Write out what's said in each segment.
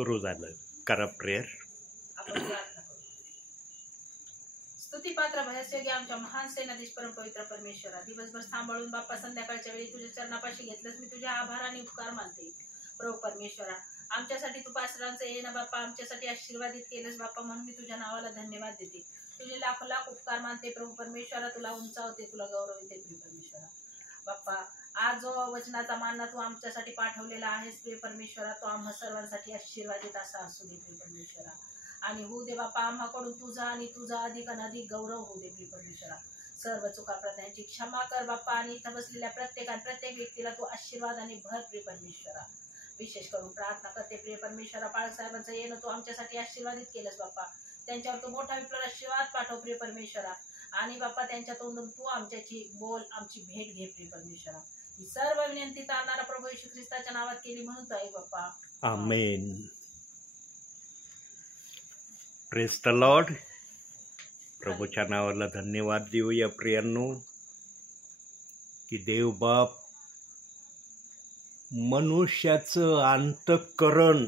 सुरू झालं. करा प्रेयर. आपण प्रार्थना करू. स्तुतीपात्र भयस्योग्य आमच्या महान सेनाधीश परम पवित्र परमेश्वरा, दिवसभर सांभाळून बाप्पा संध्याकाळच्या वेळी तुझ्या चरणापाशी घेतलंस. मी तुझ्या आभार आणि उपकार मानते प्रभू परमेश्वरा. आमच्यासाठी तू पासरांचं येणं बाप्पा आमच्यासाठी आशीर्वादित केलंस बाप्पा, म्हणून मी तुझ्या नावाला धन्यवाद देते. तुझे लाख लाख उपकार मानते प्रभू परमेश्वरा. तुला उंचावते, तुला गौरवते प्रभू परमेश्वरा. बाप्पा आज जो वचनाचा मानना तू आमच्यासाठी पाठवलेला आहेस प्रिय परमेश्वरा, तो आम्हा सर्वांसाठी आशीर्वादित असा असू दे प्रिय परमेश्वरा. आणि होऊ दे बाप्पा आम्हाकडून तुझा आणि तुझा अधिक अनधिक गौरव होऊ दे प्रिय परमेश्वरा. सर्व चुका प्रत्यांची क्षमा कर बाप्पा, आणि इथं बसलेल्या प्रत्येक व्यक्तीला तू आशीर्वाद आणि भर प्रिय परमेश्वरा. विशेष करून प्रार्थना करते प्रिय परमेश्वरा, बाळासाहेबांचं येणं तू आमच्यासाठी आशीर्वादित केलंस बाप्पा. त्यांच्यावर तू मोठा विप्लव आशीर्वाद पाठव प्रिय परमेश्वरा. आणि बाप्पा त्यांच्या तोंडून तू आमच्याची बोल, आमची भेट घे प्रिय परमेश्वरा. ही सर्व विनंती तारणारा प्रभू येशू ख्रिस्ताच्या नावात केली म्हणून तो आहे बाप्पा. आमेन. Praise the lord. प्रभूच्या नावाला धन्यवाद देऊया प्रियांनो, की देव बाप मनुष्याचं अंतःकरण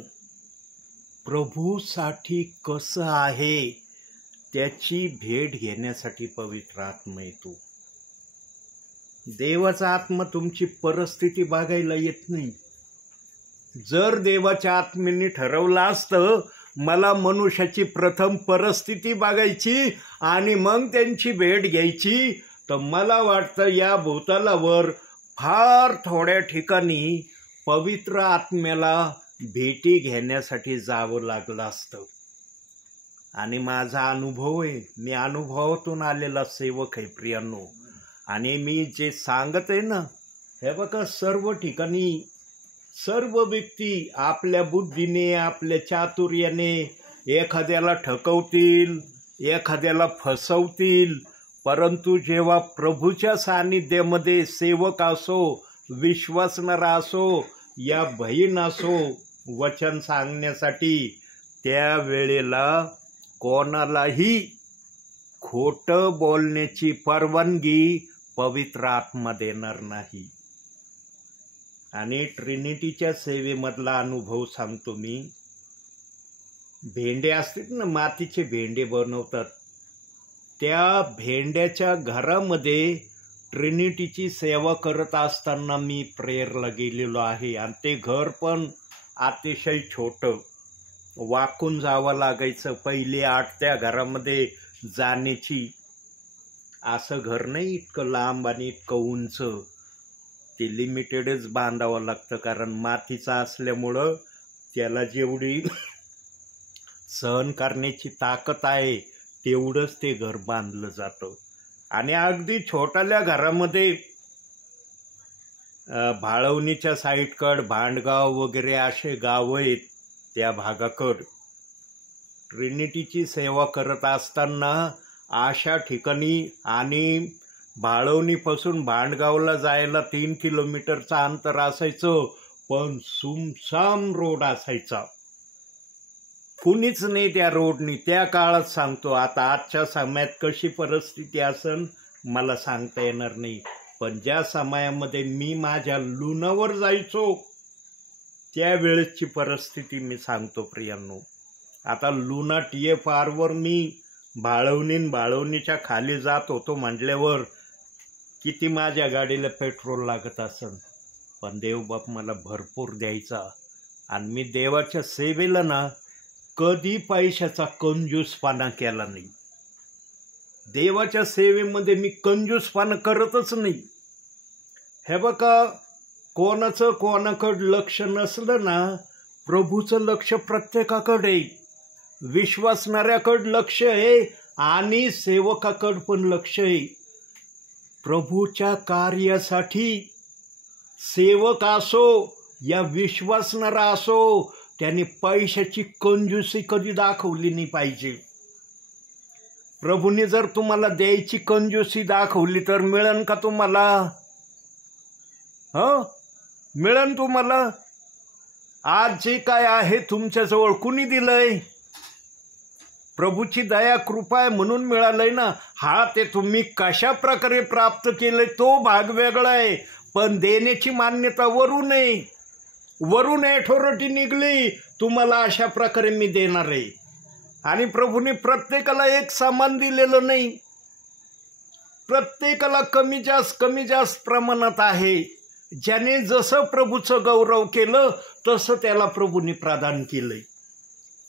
प्रभूसाठी कसं आहे त्याची भेट घेण्यासाठी पवित्र आत्मा येतो. देवाचा आत्मा तुमची परिस्थिती बघायला येत नाही. जर देवाच्या आत्म्याने ठरवलं असतं मला मनुष्याची प्रथम परिस्थिती बघायची आणि मग त्यांची भेट घ्यायची, तर मला वाटतं या भूतलावर फार थोड्या ठिकाणी पवित्र आत्म्याला भेटी घेण्यासाठी जावं लागलं असतं. आणि माझा अनुभव आहे, मी अनुभवातून आलेला सेवक आहे प्रियांनो. आणि मी जे सांगत आहे ना, हे बघा सर्व ठिकाणी सर्व व्यक्ती आपल्या बुद्धीने आपल्या चातुर्याने एखाद्याला ठकवतील, एखाद्याला फसवतील, परंतु जेव्हा प्रभूच्या सान्निध्यामध्ये सेवक असो, विश्वासणारा असो या बहीण असो वचन सांगण्यासाठी, त्यावेळेला कोणालाही खोटं बोलण्याची परवानगी पवित्र आत्मा देणार नाही. आणि ट्रिनिटीच्या सेवेमधला अनुभव सांगतो मी. भेंडे असतात ना, मातीचे भेंडे बनवतात, त्या भेंड्याच्या घरामध्ये ट्रिनिटीची सेवा करत असताना मी प्रेयरला गेलेलो आहे. आणि ते घर पण अतिशय छोटं, वाकून जावं लागायचं. पहिले 8 त्या घरामध्ये जाण्याची. असं घर नाही इतकं लांब आणि इतकं उंच, ते लिमिटेडच बांधावं लागतं, कारण मातीचा असल्यामुळं त्याला जेवढी सहन करण्याची ताकद आहे तेवढंच ते घर बांधलं जातं. आणि अगदी छोट्याल्या घरामध्ये भाळवणीच्या साईडकड, भांडगाव वगैरे असे गावं आहेत, त्या भागाकड ट्रिनिटीची सेवा करत असताना अशा ठिकाणी, आणि भाळवणीपासून भांडगावला जायला 3 किलोमीटरचं अंतर असायचं, पण सुमसाम रोड असायचा. कुणीच नाही त्या रोडनी. त्या काळात सांगतो, आता आजच्या समयात कशी परिस्थिती असेल मला सांगता येणार नाही, पण ज्या समयामध्ये मी माझ्या लुणावर जायचो त्यावेळेसची परिस्थिती मी सांगतो प्रियांनो. आता लुणा TFRवर मी भाळवणीच्या खाली जात होतो म्हटल्यावर किती माझ्या गाडीला पेट्रोल लागत असेल, पण देवबाप मला भरपूर द्यायचा. आणि मी देवाच्या सेवेला ना कधी पैशाचा कंजूसपणा केला नाही. देवाच्या सेवेमध्ये मी कंजूसपणा करतच नाही. हे बघा, कोणाकडं लक्ष नसलं ना, प्रभूचं लक्ष प्रत्येकाकडे आहे. विश्वासणाऱ्याकडं लक्ष आहे आणि सेवकाकडं पण लक्ष आहे. प्रभूच्या कार्यासाठी सेवक असो या विश्वासणारा असो, त्याने पैशाची कंजूसी कधी दाखवली नाही पाहिजे. प्रभूने जर तुम्हाला द्यायची कंजूसी दाखवली तर मिळेल का तुम्हाला? मिळेल तुम्हाला? आज जे काय आहे तुमच्याजवळ कुणी दिलंय? प्रभूची दया कृपा आहे म्हणून मिळालंय ना. हा, ते तुम्ही कशा प्रकारे प्राप्त केलंय तो भाग वेगळा आहे, पण देण्याची मान्यता वरून आहे. वरून अथॉरिटी निघली, तुम्हाला अशा प्रकारे मी देणार आहे. आणि प्रभूने प्रत्येकाला एक समान दिलेलं नाही, प्रत्येकाला कमी जास्त प्रमाणात आहे. ज्याने जसं प्रभूचं गौरव केलं तसं त्याला प्रभूने प्रदान केलंय.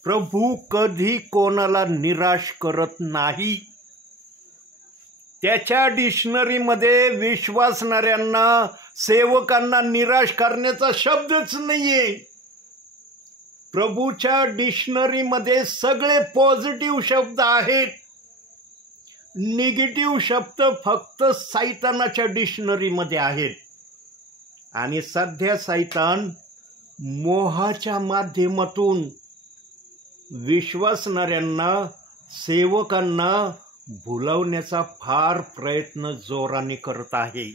प्रभू कधी कोणाला निराश करत नाही. त्याच्या डिक्शनरीमध्ये विश्वासणाऱ्यांना, सेवकांना निराश करण्याचा शब्दच नाहीये. प्रभूच्या डिक्शनरीमध्ये सगळे पॉझिटिव्ह शब्द आहेत. निगेटिव्ह शब्द फक्त सैतानाच्या डिक्शनरीमध्ये आहेत. आणि सध्या सैतान मोहाच्या माध्यमातून विश्वासणाऱ्यांना, सेवकांना भुलवण्याचा फार प्रयत्न जोराने करत आहे.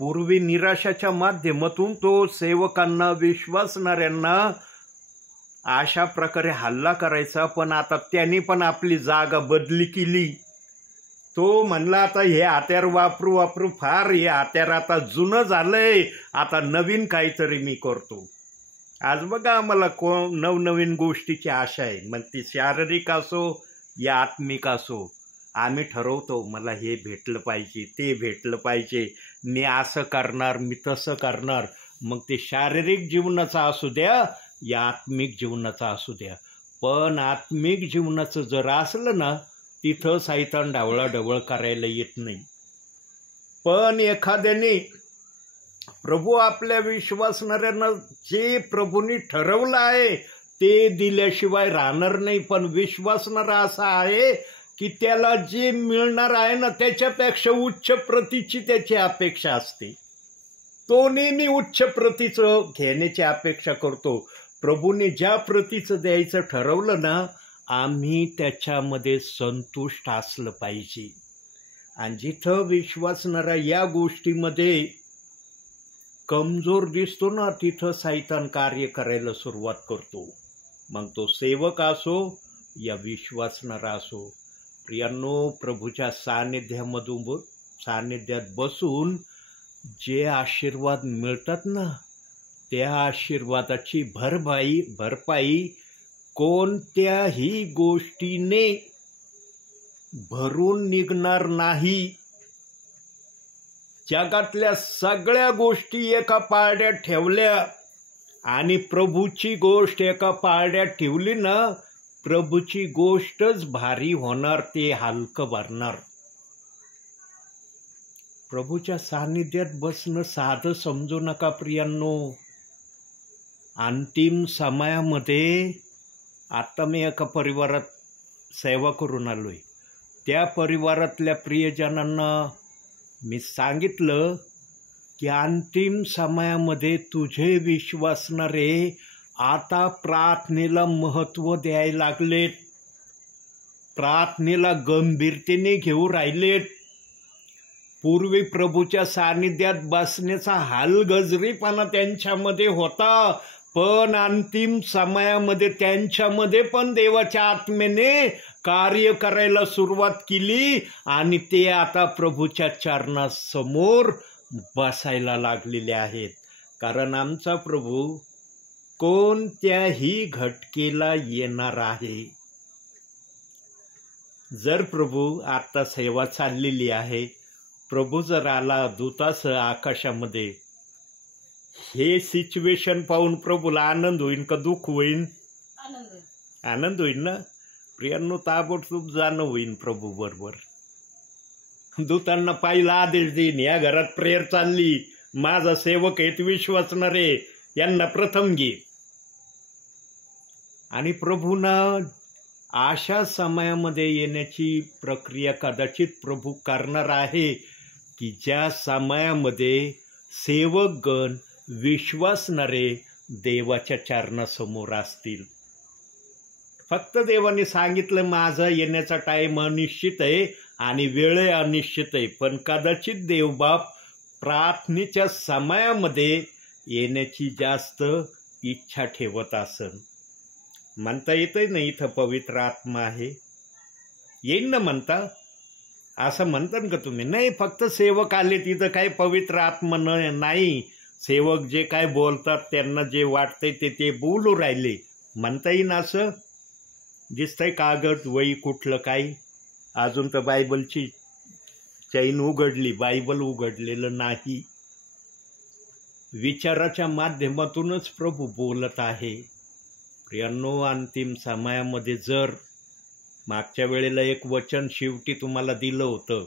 पूर्वी निराशाच्या माध्यमातून तो सेवकांना, विश्वासणाऱ्यांना अशा प्रकारे हल्ला करायचा. पण आता त्यांनी पण आपली जागा बदली केली. तो म्हणला आता हे हत्यार वापरू फार हे हत्यार आता जुनं झालंय, आता नवीन काहीतरी मी करतो. आज बघा आम्हाला नवनवीन गोष्टीची आशा आहे. मग ती शारीरिक असो या आत्मिक असो, आम्ही ठरवतो मला हे भेटलं पाहिजे, ते भेटलं पाहिजे, मी असं करणार, मी तसं करणार. मग ते शारीरिक जीवनाचं असू द्या या आत्मिक जीवनाचं असू द्या. पण आत्मिक जीवनाचं जर असलं ना, तिथं सैतान ढवळाढवळ करायला येत नाही. पण एखाद्याने प्रभू आपल्या विश्वासणाऱ्यांना जे प्रभूंनी ठरवलं आहे ते दिल्याशिवाय राहणार नाही. पण विश्वासणारा असा आहे की त्याला जे मिळणार आहे ना त्याच्यापेक्षा उच्च प्रतीची त्याची अपेक्षा असते. तो नेहमी उच्च प्रतीचं घेण्याची अपेक्षा करतो. प्रभूने ज्या प्रतीचं द्यायचं ठरवलं ना, आम्ही त्याच्यामध्ये संतुष्ट असलं पाहिजे. आणि जिथं विश्वासणारा या गोष्टीमध्ये कमजोर दिसतो ना, तिथं सैतान कार्य करायला सुरुवात करतो. मग तो सेवक असो या विश्वासणारा असो. प्रियांनो, प्रभूच्या सानिध्यात बसून जे आशीर्वाद मिळतात ना, त्या आशीर्वादाची भरपाई कोणत्याही गोष्टीने भरून निघणार नाही. जगातल्या सगळ्या गोष्टी एका पारड्यात ठेवल्या आणि प्रभूची गोष्ट एका पारड्यात ठेवली ना, प्रभूची गोष्टच भारी होणार, ते हलकं भरणार. प्रभूच्या सानिध्यात बसणं साधं समजू नका प्रियांनो. अंतिम समयामध्ये आता मी एका परिवारात सेवा करून आलोय. त्या परिवारातल्या प्रियजनांना मी सांगितलं की अंतिम समयामध्ये तुझे विश्वासणारे आता प्रार्थनेला महत्त्व द्यायला लागलेत, प्रार्थनेला गंभीरतेने घेऊ राहिलेत. पूर्वी प्रभूच्या सानिध्यात बसण्याचा हलगर्जीपणा त्यांच्यामध्ये होता, पण अंतिम समयामध्ये त्यांच्यामध्ये पण देवाच्या आत्मेने कार्य करायला सुरुवात केली आणि ते आता प्रभूच्या चरणासमोर बसायला लागलेले आहेत. कारण आमचा प्रभू कोणत्याही घटकेला येणार आहे. जर प्रभू आता सेवा चाललेली आहे, प्रभू जर आला दूतासह आकाशामध्ये, हे सिच्युएशन पाहून प्रभूला आनंद होईल का दुःख होईल? आनंद होईल ना. प्रियांनो, ताबडतोब जाणं होईल प्रभू बरोबर. दूतांना पहिला आदेश देईन, या घरात प्रेयर चालली, माझा सेवक आहेत विश्वासणारे, यांना प्रथम घे. आणि प्रभूंना अशा समयामध्ये येण्याची प्रक्रिया कदाचित प्रभू करणार आहे की ज्या समयामध्ये सेवकगण, विश्वासणारे देवाच्या चरणासमोर असतील. फक्त देवाने सांगितलं माझा येण्याचा टाइम अनिश्चित आहे आणि वेळ अनिश्चित आहे, पण कदाचित देवबाप प्रार्थनेच्या समयामध्ये येण्याची जास्त इच्छा ठेवत असन. म्हणता येतंय ना इथं पवित्र आत्मा आहे, येईन ना म्हणता, असं म्हणतात का तुम्ही? नाही, फक्त सेवक आले तिथं काही पवित्र आत्मा नाही, सेवक जे काय बोलतात त्यांना जे वाटतंय ते बोलू राहिले म्हणता येईन असं दिसतंय. कागद वही कुठलं काही अजून तर बायबलची चैन उघडली, बायबल उघडलेलं नाही. विचाराच्या माध्यमातूनच प्रभू बोलत आहे. प्रियांनो, अंतिम समयामध्ये जर मागच्या वेळेला एक वचन शेवटी तुम्हाला दिलं होतं,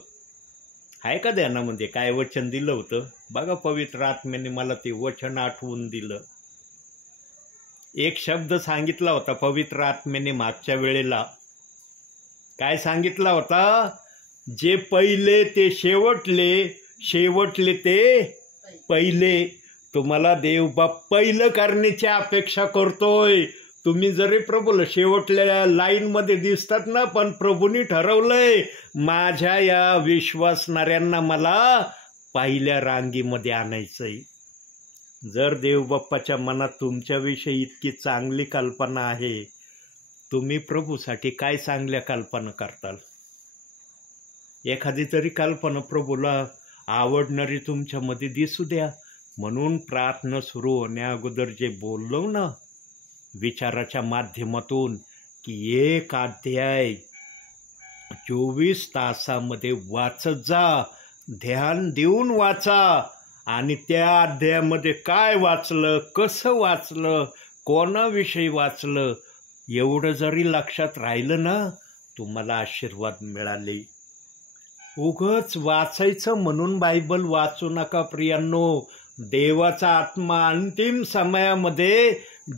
आहे का ध्यानामध्ये काय वचन दिलं होतं? बघा, पवित्र आत्म्याने मला ते वचन आठवून दिलं. एक शब्द सांगितला होता पवित्र आत्म्याने मागच्या वेळेला. काय सांगितला होता? जे पहिले ते शेवटले, शेवटले ते पहिले. तुम्हाला देवबाप पहिलं करण्याची अपेक्षा करतोय. तुम्ही जरी प्रभूला शेवटल्या लाईनमध्ये दिसतात ना, पण प्रभूंनी ठरवलंय माझ्या या विश्वासणाऱ्यांना मला पहिल्या रांगीमध्ये आणायचंय. जर देवबाप्पाच्या मनात तुमच्याविषयी इतकी चांगली कल्पना आहे, तुम्ही प्रभूसाठी काय चांगल्या कल्पना करताल? एखादी तरी कल्पना प्रभूला आवडणारी तुमच्यामध्ये दिसू द्या. म्हणून प्रार्थना सुरू होण्या अगोदर जे बोललो ना विचाराच्या माध्यमातून, की एक अध्याय 24 तासामध्ये वाचत जा, ध्यान देऊन वाचा. आणि त्या अध्यायामध्ये काय वाचलं, कसं वाचलं, कोणाविषयी वाचलं, एवढं जरी लक्षात राहिलं ना, तुम्हाला आशीर्वाद मिळाले. उगाच वाचायचं म्हणून बायबल वाचू नका प्रियांनो. देवाचा आत्मा अंतिम समयामध्ये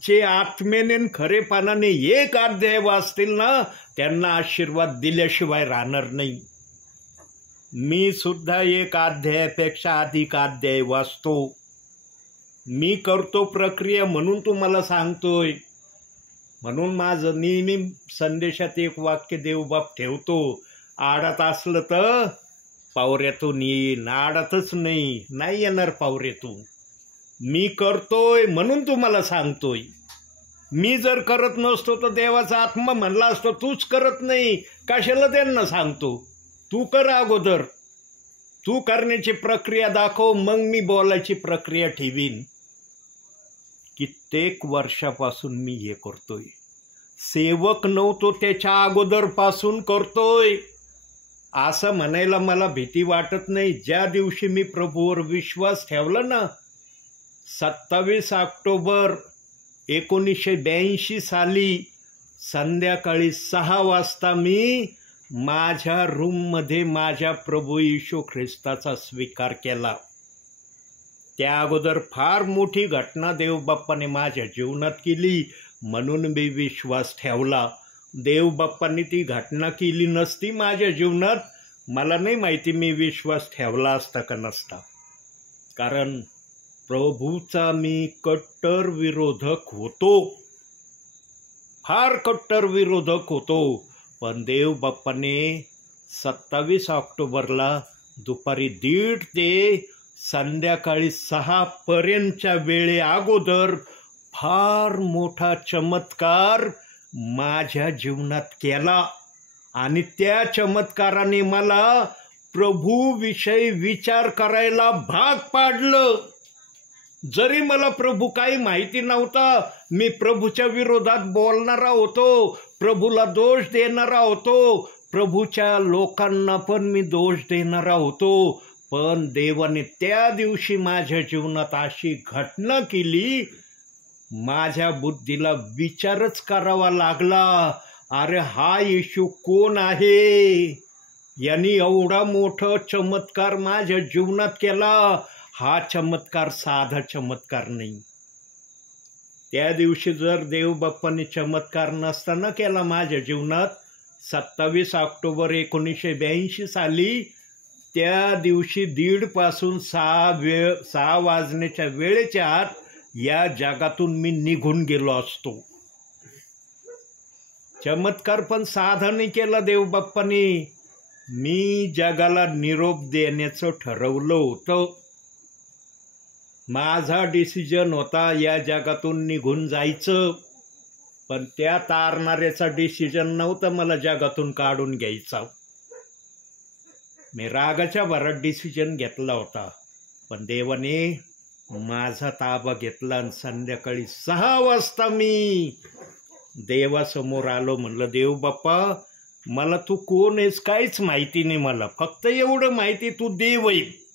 जे आत्मेने खरेपणाने एक अध्याय वाचतील ना, त्यांना आशीर्वाद दिल्याशिवाय राहणार नाही. मी सुद्धा एक अध्यायापेक्षा अधिक अध्याय वाचतो. मी करतो प्रक्रिया म्हणून तुम्हाला सांगतोय. म्हणून माझं नेहमी संदेशात एक वाक्य देवबाप ठेवतो, आडात असलं तर पावऱ्यातून येईन, आडातच नाही येणार पावऱ्यातून. मी करतोय म्हणून तुम्हाला सांगतोय. मी जर करत नसतो तर देवाचा आत्मा म्हणला असतो तूच करत नाही, कशाला त्यांना सांगतो? तू कर अगोदर, तू करण्याची प्रक्रिया दाखव, मग मी बोलायची प्रक्रिया ठेवीन. कित्येक वर्षापासून मी हे करतोय. सेवक नव्हतो त्याच्या अगोदरपासून करतोय. असं म्हणायला मला भीती वाटत नाही. ज्या दिवशी मी प्रभूवर विश्वास ठेवला ना, 27 ऑक्टोबर 1982 साली संध्याकाळी 6 वाजता मी माझ्या रूममध्ये माझ्या प्रभू येशू ख्रिस्ताचा स्वीकार केला. त्या अगोदर फार मोठी घटना देवबाप्पाने माझ्या जीवनात केली म्हणून मी विश्वास ठेवला. देवबाप्पांनी ती घटना केली नसती माझ्या जीवनात, मला नाही माहिती मी विश्वास ठेवला असता का नसता. कारण प्रभूचा मी कट्टर विरोधक होतो, फार कट्टर विरोधक होतो. पण देवबाप्पाने 27 ऑक्टोबरला दुपारी 1:30 ते संध्याकाळी 6 पर्यंतच्या वेळे अगोदर फार मोठा चमत्कार माझ्या जीवनात केला. आणि त्या चमत्काराने मला प्रभूविषयी विचार करायला भाग पाडलं. जरी मला प्रभू काही माहिती नव्हता, मी प्रभूच्या विरोधात बोलणारा होतो, प्रभूला दोष देणारा होतो, प्रभूच्या लोकांना पण मी दोष देणारा होतो. पण देवाने त्या दिवशी माझ्या जीवनात अशी घटना केली, माझ्या बुद्धीला विचारच करावा लागला, अरे हा येशू कोण आहे? यांनी एवढा मोठा चमत्कार माझ्या जीवनात केला. हा चमत्कार साधा चमत्कार नाही. त्या दिवशी जर देवबाप्पाने चमत्कार नसताना केला माझ्या जीवनात, 27 ऑक्टोबर 1982 साली, त्या दिवशी 1:30 पासून 6 वाजण्याच्या वेळेच्या आत या जगातून मी निघून गेलो असतो. चमत्कार पण साधा नाही केला देवबाप्पाने. मी जगाला निरोप देण्याचं ठरवलं होतं. माझा डिसिजन होता या जगातून निघून जायचं, पण त्या तारणाऱ्याचा डिसिजन नव्हता मला जगातून काढून घ्यायचा. मी रागाच्या भरात डिसिजन घेतला होता, पण देवाने माझा ताबा घेतला आणि संध्याकाळी 6 वाजता मी देवासमोर आलो. म्हणलं, देव बाप्पा, मला तू कोण आहेस काहीच माहिती नाही. मला फक्त एवढं माहिती, तू देव आहे.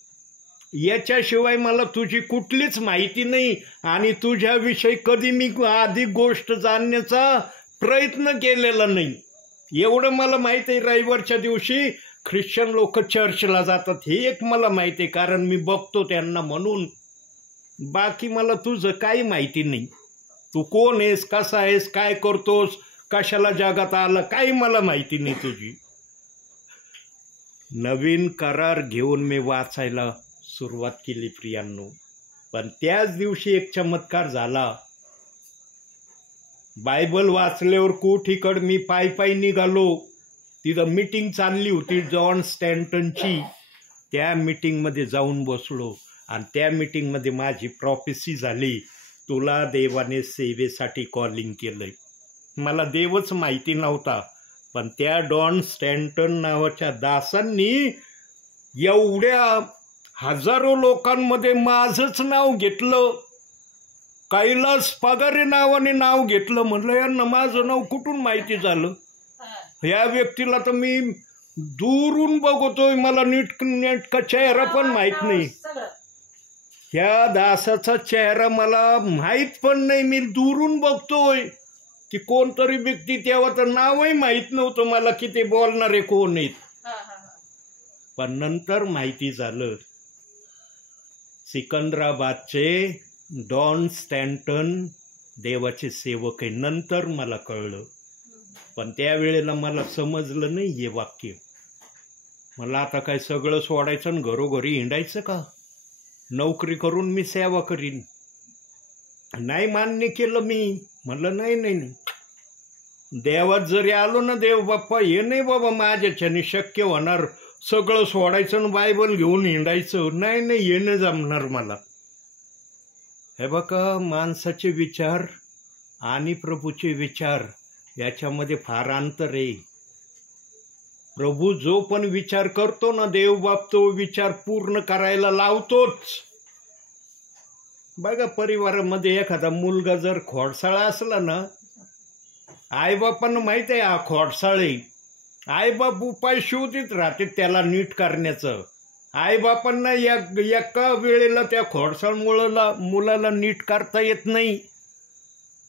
याच्याशिवाय मला तुझी कुठलीच माहिती नाही आणि तुझ्याविषयी कधी मी अधिक गोष्ट जाणण्याचा प्रयत्न केलेला नाही. एवढं मला माहिती आहे, रविवारच्या दिवशी ख्रिश्चन लोक चर्चला जातात हे एक मला माहिती आहे, कारण मी बघतो त्यांना. म्हणून बाकी मला तुझं काही माहिती नाही. तू कोण आहेस, कसा आहेस, काय करतोस, कशाला जगात आलं, काही मला माहिती नाही तुझी. नवीन करार घेऊन मी वाचायला सुरुवात केली प्रियांनो. पण त्याच दिवशी एक चमत्कार झाला. बायबल वाचल्यावर कोठीकड मी पायी निघालो. तिथं मीटिंग चालली होती जॉन स्टॅन्टनची. त्या मीटिंगमध्ये जाऊन बसलो आणि त्या मीटिंगमध्ये माझी प्रॉफेसी झाली, तुला देवाने सेवेसाठी कॉलिंग केलंय. मला देवच माहिती नव्हता, पण त्या डॉन स्टॅन्टन नावाच्या दासांनी एवढ्या हजारो लोकांमध्ये माझंच नाव घेतलं. कैलास पगारे नावाने नाव घेतलं. म्हणलं, यांना माझं नाव कुठून माहिती झालं? या व्यक्तीला तर मी दूरून बघतोय, मला नेटका चेहरा पण माहित नाही. ह्या दासाचा चेहरा मला माहित पण नाही. मी दूरून बघतोय की कोणतरी व्यक्ती, तेव्हा तर नावही माहित नव्हतं मला की ते बोलणारे कोण आहेत. पण नंतर माहिती झालं, सिकंदराबादचे डॉन स्टॅन्टन देवाचे सेवक आहे. नंतर मला कळलं, पण त्यावेळेला मला समजलं नाही हे वाक्य. मला आता काय सगळं सोडायचं आणि घरोघरी हिंडायचं का? नोकरी करून मी सेवा करीन. नाही मान्य केलं मी. म्हणलं नाही नाही नाही, देवात जरी आलो ना, देव बाप्पा हे नाही बाबा माझ्याच्याने शक्य होणार, सगळं सोडायचं आणि बायबल घेऊन हिंडायचं. नाही नाही, हे नाही जमणार मला. हे बघा, माणसाचे विचार आणि प्रभूचे विचार याच्यामध्ये फार अंतर आहे. प्रभू जो पण विचार करतो ना, देव बाप तो विचार पूर्ण करायला लावतोच. बघा, परिवारामध्ये एखादा मुलगा जर खोडसाळा असला ना, आईबापांना माहित आहे हा खोडसाळ आहे. आईबाप उपाय शोधित राहते त्याला नीट करण्याचं. आईबापांना एका वेळेला त्या खोडसाळ मुलाला नीट करता येत नाही.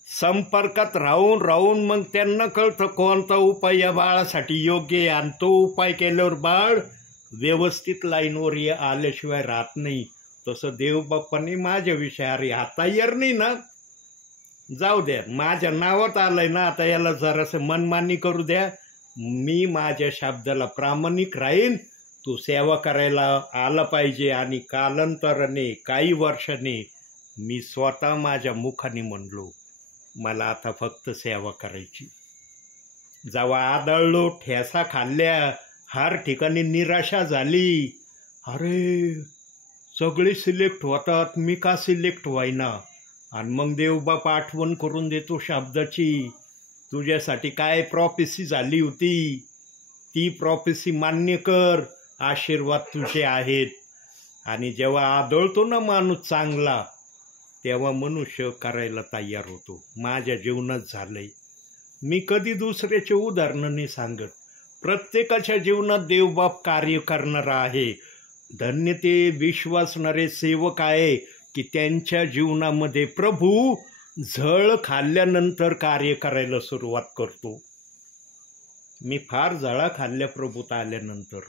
संपर्कात राहून राहून मग त्यांना कळतं कोणता उपाय या बाळासाठी योग्य आहे, आणि तो उपाय केल्यावर बाळ व्यवस्थित लाईनवर आल्याशिवाय राहत नाही. तसं देवबाप्पांनी माझ्या विषयावर हा तयार नाही ना, जाऊ द्या, माझ्या नावात आलंय ना, आता याला जरासं मनमानी करू द्या. मी माझ्या शब्दाला प्रामाणिक राहीन. तू सेवा करायला आला पाहिजे. आणि कालांतराने काही वर्षाने मी स्वतः माझ्या मुखाने म्हणलो, मला आता फक्त सेवा करायची. जेव्हा आदळलो, ठेसा खाल्ल्या, हर ठिकाणी निराशा झाली. अरे सगळे सिलेक्ट होतात, मी का सिलेक्ट व्हायना? आणि मग देवबाप आठवण करून देतो शब्दाची, तुझ्यासाठी काय प्रॉफेसी झाली होती, ती प्रॉफेसी मान्य कर, आशीर्वाद तुझे आहेत. आणि जेव्हा आदळतो ना माणूस चांगला, तेव्हा मनुष्य करायला तयार होतो. माझ्या जीवनात झालंय. मी कधी दुसऱ्याचे उदाहरण नाही सांगत. प्रत्येकाच्या जीवनात देवबाप कार्य करणारा आहे. धन्य ते विश्वासणारे सेवक आहे की त्यांच्या जीवनामध्ये प्रभू झळ खाल्ल्यानंतर कार्य करायला सुरुवात करतो. मी फार झळा खाल्ल्या प्रभूत आल्यानंतर,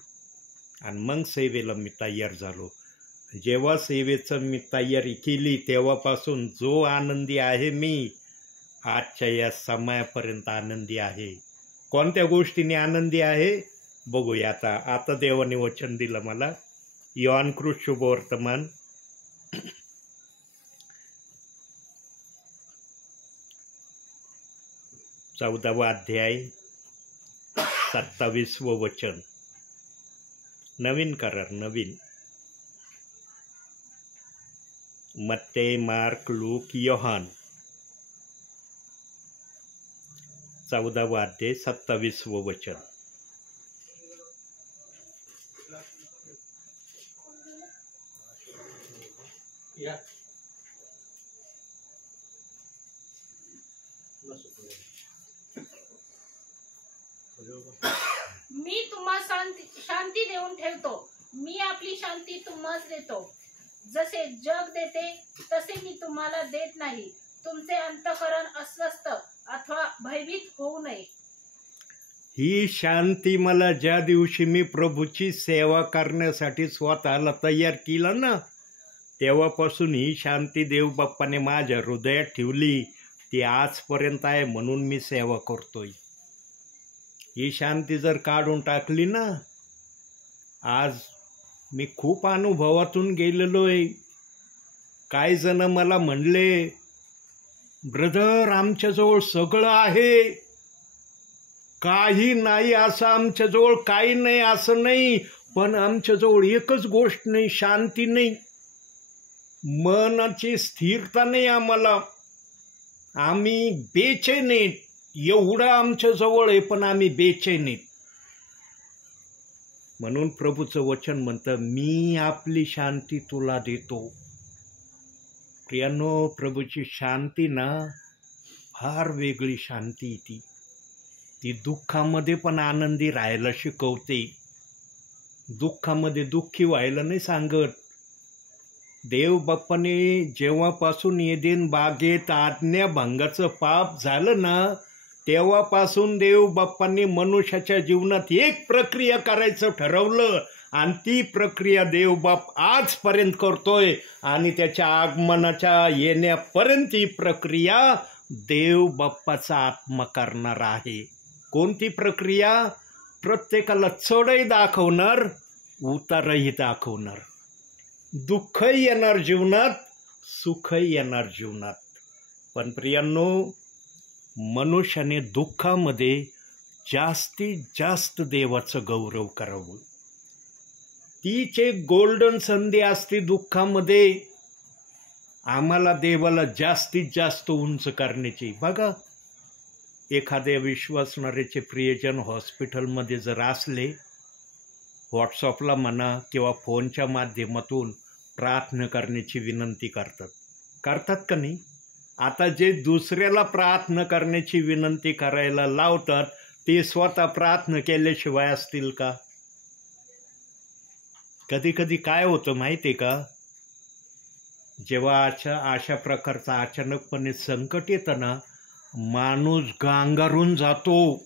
आणि मग सेवेला मी तयार झालो. जेव्हा सेवेचं मी तयारी केली तेव्हापासून जो आनंदी आहे मी, आजच्या या समयापर्यंत आनंदी आहे. कोणत्या गोष्टीने आनंदी आहे बघूया. आता देवाने वचन दिलं मला. योहान कृत शुभवर्तमान 14वा अध्याय 27वं वचन. नवीन करार, नवीन. मत्ते, मार्क, लूक, योहान. 14वा अध्याय 27वं वचन. मी तुम्हा शांती देऊन ठेवतो, मी आपली शांती तुम्हास देतो. जसे जग देते तसे मी तुम्हाला देत नाही. तुमचे अंतःकरण अस्वस्थ अथवा भयभीत होऊ नये. ही शांती मला ज्या दिवशी मी प्रभूची सेवा करण्यासाठी स्वतःला तयार केलं ना, तेव्हापासून ही शांती देव बाप्पाने माझ्या हृदयात ठेवली. ती आजपर्यंत आहे, म्हणून मी सेवा करतोय. ही शांती जर काढून टाकली ना, आज मी खूप अनुभवातून गेलेलो आहे. काही जण मला म्हणले, ब्रदर आमच्याजवळ सगळं आहे, काही नाही असं आमच्याजवळ काही नाही असं नाही, पण आमच्याजवळ एकच गोष्ट नाही, शांती नाही, मनाची स्थिरता नाही आम्हाला, आम्ही बेचैन आहेत. एवढं आमच्या जवळ आहे पण आम्ही बेचैन आहेत. म्हणून प्रभूचं वचन म्हणतं, मी आपली शांती तुला देतो. प्रियांनो, प्रभूची शांती ना फार वेगळी शांती. ती दुःखामध्ये पण आनंदी राहायला शिकवते. दुःखामध्ये दुःखी व्हायला नाही सांगत. देव बाप्पाने जेव्हापासून एदेन बागेत आज्ञाभंगाचं पाप झालं ना, तेव्हापासून देव बाप्पांनी मनुष्याच्या जीवनात एक प्रक्रिया करायचं ठरवलं, आणि ती प्रक्रिया देव बाप आजपर्यंत करतोय. आणि त्याच्या आगमनाच्या येण्यापर्यंत ही प्रक्रिया देव बाप्पाचा आत्मा करणार आहे. कोणती प्रक्रिया? प्रत्येकाला चढही दाखवणार, उतारही दाखवणार. दुःखही येणार जीवनात, सुखही येणार जीवनात. पण प्रियांनो, मनुष्याने दुःखामध्ये जास्तीत जास्त देवाचं गौरव करावं. तीच एक गोल्डन संधी असते दुःखामध्ये आम्हाला देवाला जास्तीत जास्त उंच करण्याची. बघा, एखाद्या विश्वासणाऱ्याचे प्रियजन हॉस्पिटलमध्ये जर असले, व्हॉट्सअपला म्हणा किंवा फोनच्या माध्यमातून प्रार्थना करण्याची विनंती करतात का नाही? आता जे दुसऱ्याला प्रार्थना करण्याची विनंती करायला लावतात, ते स्वतः प्रार्थना केल्याशिवाय असतील का? कधी कधी काय होतं माहिती आहे का, जेव्हा अशा प्रकारचं अचानकपणे संकट येतं ना, माणूस गांगारून जातो.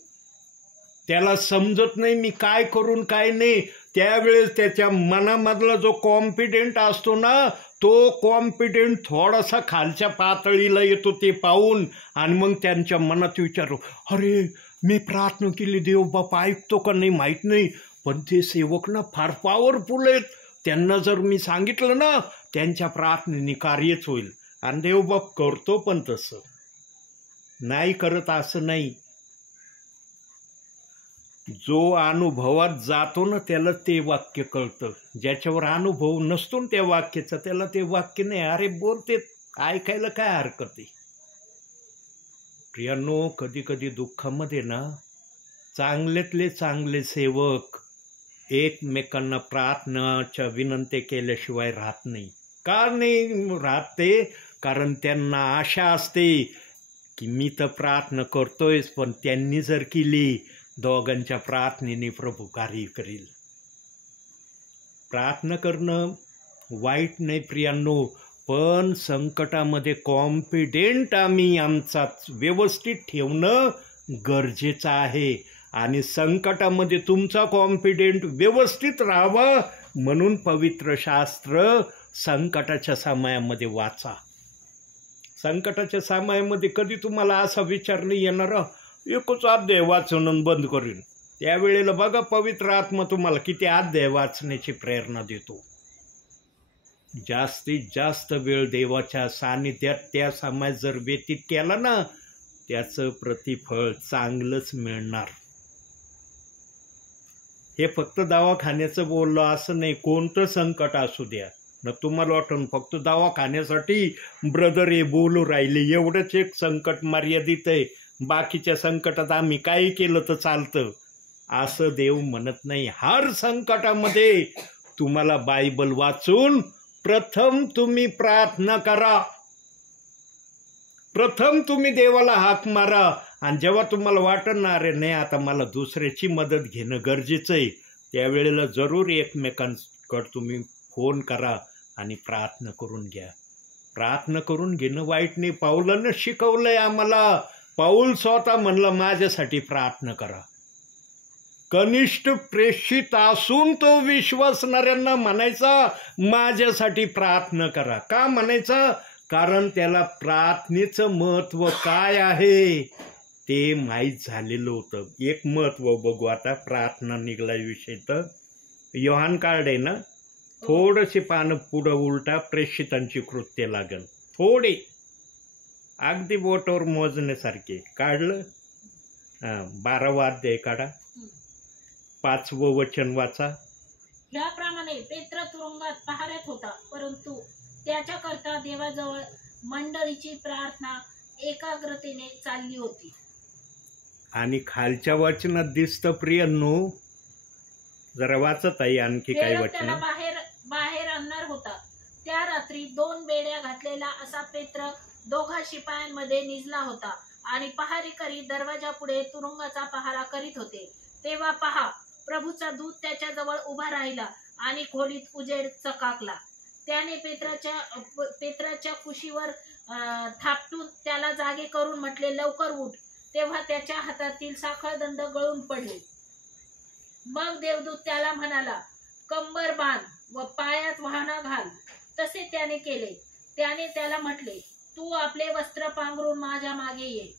त्याला समजत नाही मी काय करून काय नाही. त्यावेळेस त्याच्या मनामधला जो कॉन्फिडेंट असतो ना, तो कॉन्फिडेंट थोडासा खालच्या पातळीला येतो ते पाहून, आणि मग त्यांच्या मनात विचार, अरे मी प्रार्थना केली, देव बाप ऐकतो का नाही माहीत नाही, पण ते सेवक ना फार पॉवरफुल आहेत, त्यांना जर मी सांगितलं ना, त्यांच्या प्रार्थनेने कार्यच होईल. आणि देव बाप करतो पण तसं नाही करत असं नाही. जो अनुभवात जातो ना त्याला ते वाक्य कळतं. ज्याच्यावर अनुभव नसतो त्या वाक्याचा, त्याला ते वाक्य नाही, अरे बोलते ऐकायला काय हरकत आहे. प्रियांनो, कधी कधी दुःखामध्ये ना चांगल्यातले चांगले सेवक एकमेकांना प्रार्थनाच्या विनंती केल्याशिवाय राहत नाही. का नाही राहत ते? कारण त्यांना आशा असते की मी तर प्रार्थना करतोयच, पण त्यांनी जर केली, दोघांच्या प्रार्थनेने प्रभू कार्य करील. प्रार्थना करणं वाईट नाही प्रियांनो, पण संकटामध्ये कॉन्फिडेंट आम्ही आमचा व्यवस्थित ठेवणं गरजेचं आहे. आणि संकटामध्ये तुमचा कॉन्फिडेंट व्यवस्थित राहावा म्हणून पवित्र शास्त्र संकटाच्या समयामध्ये वाचा. संकटाच्या समयामध्ये कधी तुम्हाला असा विचार नाही येणार, एकच अध्याय वाचून बंद करीन. त्यावेळेला बघा पवित्र आत्मा तुम्हाला किती अध्याय वाचण्याची प्रेरणा देतो. जास्तीत जास्त वेळ देवाच्या सानिध्यात त्या समयात जर व्यतीत केला ना, त्याचं प्रतिफळ चांगलंच मिळणार. हे फक्त दवाखान्याचं बोललो असं नाही, कोणतं संकट असू द्या ना. तुम्हाला वाटून फक्त दवाखान्यासाठी ब्रदर हे बोलू राहिले, एवढंच एक संकट मर्यादित आहे, बाकीच्या संकटात आम्ही काही केलं तर चालतं असं देव म्हणत नाही. हर संकटामध्ये तुम्हाला बायबल वाचून प्रथम तुम्ही प्रार्थना करा. प्रथम तुम्ही देवाला हाक मारा, आणि जेव्हा तुम्हाला वाटणार आहे नाही आता मला दुसऱ्याची मदत घेणं गरजेचं आहे, त्यावेळेला जरूर एकमेकांकडे तुम्ही फोन करा आणि प्रार्थना करून घ्या. प्रार्थना करून घेणं वाईट नाही. पाऊलानं शिकवलंय आम्हाला. पाऊल स्वतः म्हणलं माझ्यासाठी प्रार्थना करा. कनिष्ठ प्रेषित असून तो विश्वासणाऱ्यांना म्हणायचा माझ्यासाठी प्रार्थना करा. का म्हणायचा? कारण त्याला प्रार्थनेचं महत्व काय आहे ते माहीत झालेलं होतं. एक महत्व बघू आता, प्रार्थना निघाला विषय. तर योहान कार्ड आहे ना, थोडंसे पानं पुढं उलटा, प्रेषितांची कृत्य लागल. थोडे अगदी बोटावर मोजण्यासारखे. काढलं? 12वा अध्याय काढा, 5वं वचन वाचा. याप्रमाणे पेत्र तुरुंगात पहाऱ्यात होता, परंतु त्याच्याकरता देवाजवळ मंडळीची प्रार्थना एकाग्रतेने चालली होती. आणि खालच्या वचनात दिसतं प्रियांनो, जरा वाचत आहे आणखी काही वचन. त्याला बाहेर आणणार होता. त्या रात्री 2 बेड्या घातलेला असा पेत्र 2 शिपायांमध्ये निजला होता, आणि पहारेकरी दरवाजा पुढे तुरुंगाचा पहारा करीत होते. तेव्हा पहा, प्रभूचा दूत त्याच्याजवळ उभा राहिला आणि खोलीत उजेड चकाकला. त्याने पेत्राच्या कुशीवर थापटून त्याला जागे करून म्हटले, लवकर उठ. तेव्हा त्याच्या हातातील साखळदंड गळून पडले. मग देवदूत त्याला म्हणाला, कंबर बांध व पायात वाहना घाल. तसे त्याने केले. त्याने त्याला म्हटले, तू आपले वस्त्र पांघरून माझ्या मागे ये.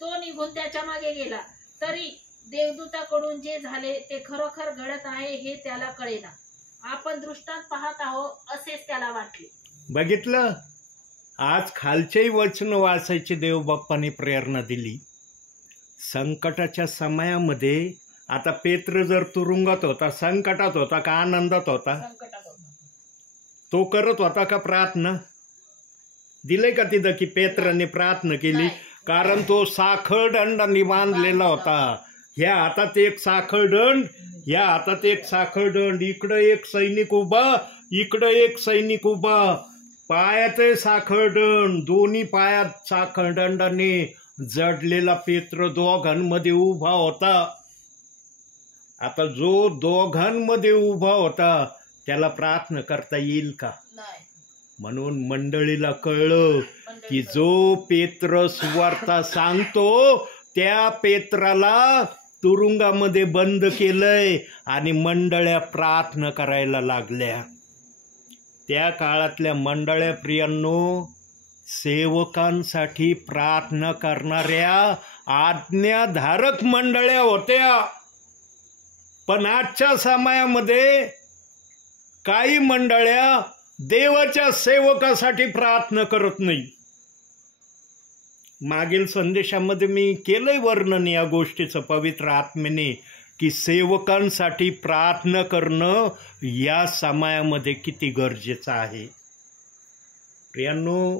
तो निघून त्याच्या मागे गेला. तरी देवदूताकडून जे झाले ते खरोखर घडत आहे हे त्याला कळेना. आपण दृष्टांत पाहत आहोत असेच त्याला वाटले. बघितलं, आज खालचेही वचन वाचायची देवबाप्पाने प्रेरणा दिली. संकटाच्या समयामध्ये आता पेत्र जर तुरुंगात होता, संकटात होता का आनंदात होता? संकटात होता. तो करत होता का प्रार्थना? दिले का तिथं की पेत्राने प्रार्थना केली? कारण तो साखळदंडाने बांधलेला होता. ह्या हातात एक साखळदंड, ह्या हातात एक साखळदंड, इकडं एक सैनिक उभा, इकडं एक सैनिक उभा, पायात साखळदंड, दोन्ही पायात साखळदंडाने जडलेला पेत्र दोघांमध्ये उभा होता. आता जो दोघांमध्ये उभा होता त्याला प्रार्थना करता येईल का? म्हणून मंडळीला कळलं की जो पेत्र सुवार्ता सांगतो त्या पेत्राला तुरुंगामध्ये बंद केलंय, आणि मंडळ्या प्रार्थना करायला लागल्या. त्या काळातल्या मंडळ्या प्रियांनो, सेवकांसाठी प्रार्थना करणाऱ्या आज्ञाधारक मंडळ्या होत्या. पण आजच्या समयामध्ये काही मंडळ्या देवाच्या सेवकासाठी प्रार्थना करत नाही. मागील संदेशामध्ये मी केलंय वर्णन या गोष्टीचं पवित्र आत्मेने, की सेवकांसाठी प्रार्थना करणं या समयामध्ये किती गरजेचं आहे. प्रियांनो,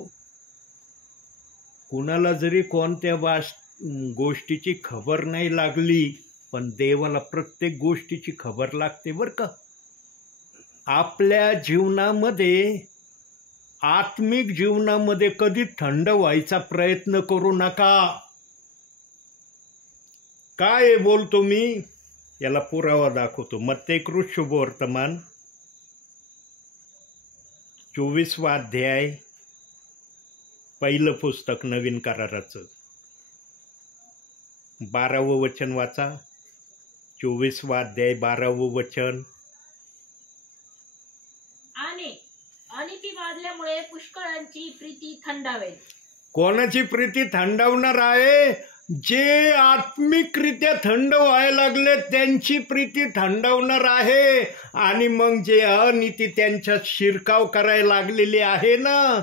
कुणाला जरी कोणत्या गोष्टीची खबर नाही लागली, पण देवाला प्रत्येक गोष्टीची खबर लागते बरं का. आपल्या जीवनामध्ये, आत्मिक जीवनामध्ये कधी थंड व्हायचा प्रयत्न करू नका. काय बोलतो मी? याला पुरावा दाखवतो. मत्तेकृत शुभवर्तमान 24वा अध्याय, पहिलं पुस्तक नवीन कराराचं, 12वं वचन वाचा. 24वा अध्याय 12वं वचन. आणि ती वाढल्यामुळे पुष्कळांची प्रीती थंडावेल. कोणाची प्रीती थंडावणार आहे? जे आत्मिकरित्या थंड व्हायला लागले त्यांची प्रीती थंडावणार आहे. आणि मग जे अनिती त्यांच्यात शिरकाव करायला लागलेली आहे ना,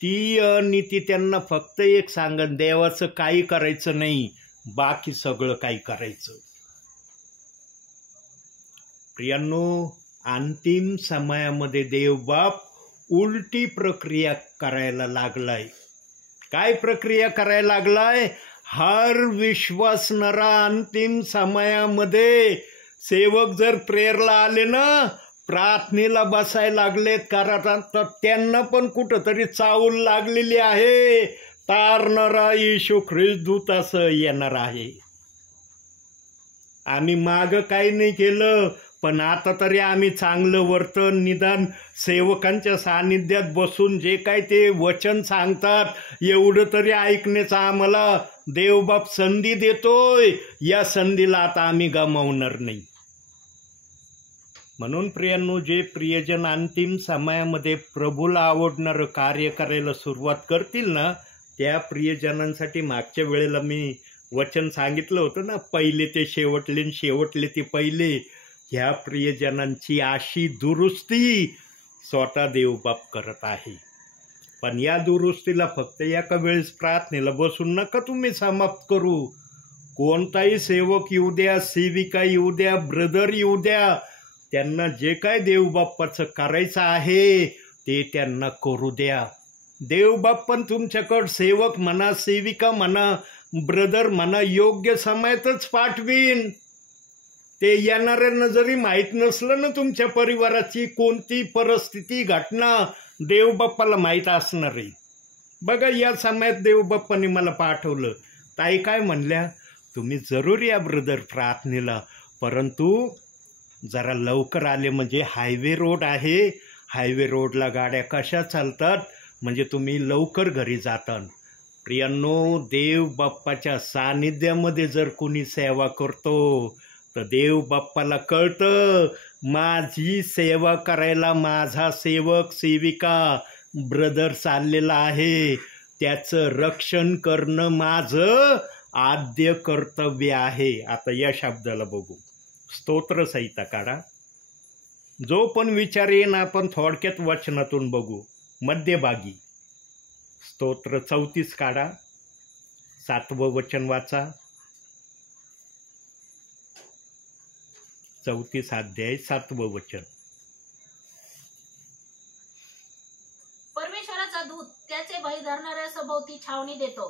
ती अनिती त्यांना फक्त एक सांगन, देवाचं काही करायचं नाही, बाकी सगळं काही करायचं. प्रियांनो, अंतिम समयामध्ये देवबाप उलटी प्रक्रिया करायला लागलाय. काय प्रक्रिया करायला लागलाय? हर विश्वासणारा अंतिम समयामध्ये सेवक जर प्रेयरला आले ना, प्रार्थनेला बसायला लागलेत, कारण आता त्यांना पण कुठंतरी चावल लागलेली आहे. तारणारा येशू ख्रिस्त दूत असं येणार आहे. आम्ही मागं काही नाही केलं, पण आता तरी आम्ही चांगलं वर्तन, निदान सेवकांच्या सानिध्यात बसून जे काय ते वचन सांगतात एवढं तरी ऐकण्याचं आम्हाला देवबाप संधी देतोय. या संधीला आता आम्ही गमावणार नाही. म्हणून प्रियांनो, जे प्रियजन अंतिम समयामध्ये प्रभूला आवडणारं कार्य करायला सुरुवात करतील ना, त्या प्रियजनांसाठी मागच्या वेळेला मी वचन सांगितलं होतं ना, पहिले ते शेवटले, शेवटले ते पहिले. ह्या प्रियजनांची अशी दुरुस्ती स्वतः देवबाप करत आहे. पण या दुरुस्तीला फक्त एका वेळेस प्रार्थनेला बसून नका तुम्ही समाप्त करू. कोणताही सेवक येऊ द्या, सेविका येऊ द्या, ब्रदर येऊ द्या, त्यांना जे काय देवबाप्पाचं करायचं आहे ते त्यांना करू द्या. देवबाप पण तुमच्याकडं सेवक म्हणा, सेविका म्हणा, ब्रदर म्हणा, योग्य समयातच पाठवीन. ते येणाऱ्यांना जरी माहीत नसलं ना तुमच्या परिवाराची कोणती परिस्थिती, घटना, देवबाप्पाला माहीत असणार आहे. बघा, या समयात देवबाप्पाने मला पाठवलं. ताई काय म्हणल्या, तुम्ही जरूर या ब्रदर प्रार्थनेला, परंतु जरा लवकर आले म्हणजे हायवे रोड आहे, हायवे रोडला गाड्या कशा चालतात, म्हणजे तुम्ही लवकर घरी जातात. प्रियांनो, देव बाप्पाच्या सानिध्यामध्ये जर कोणी सेवा करतो तर देव बाप्पाला कळतं माझी सेवा करायला माझा सेवक, सेविका, ब्रदर चाललेला आहे, त्याचं रक्षण करणं माझं आद्य कर्तव्य आहे. आता या शब्दाला बघू, स्तोत्र संहिता काढा. जो पण विचार येईन आपण थोडक्यात वचनातून बघू. मध्यभागी स्तोत्र 34 काढा, 7वं वचन वाचा. 34 अध्याय 7वं वचन. परमेश्वराचा दूत त्याचे भय धरणाऱ्या सभोवती छावणी देतो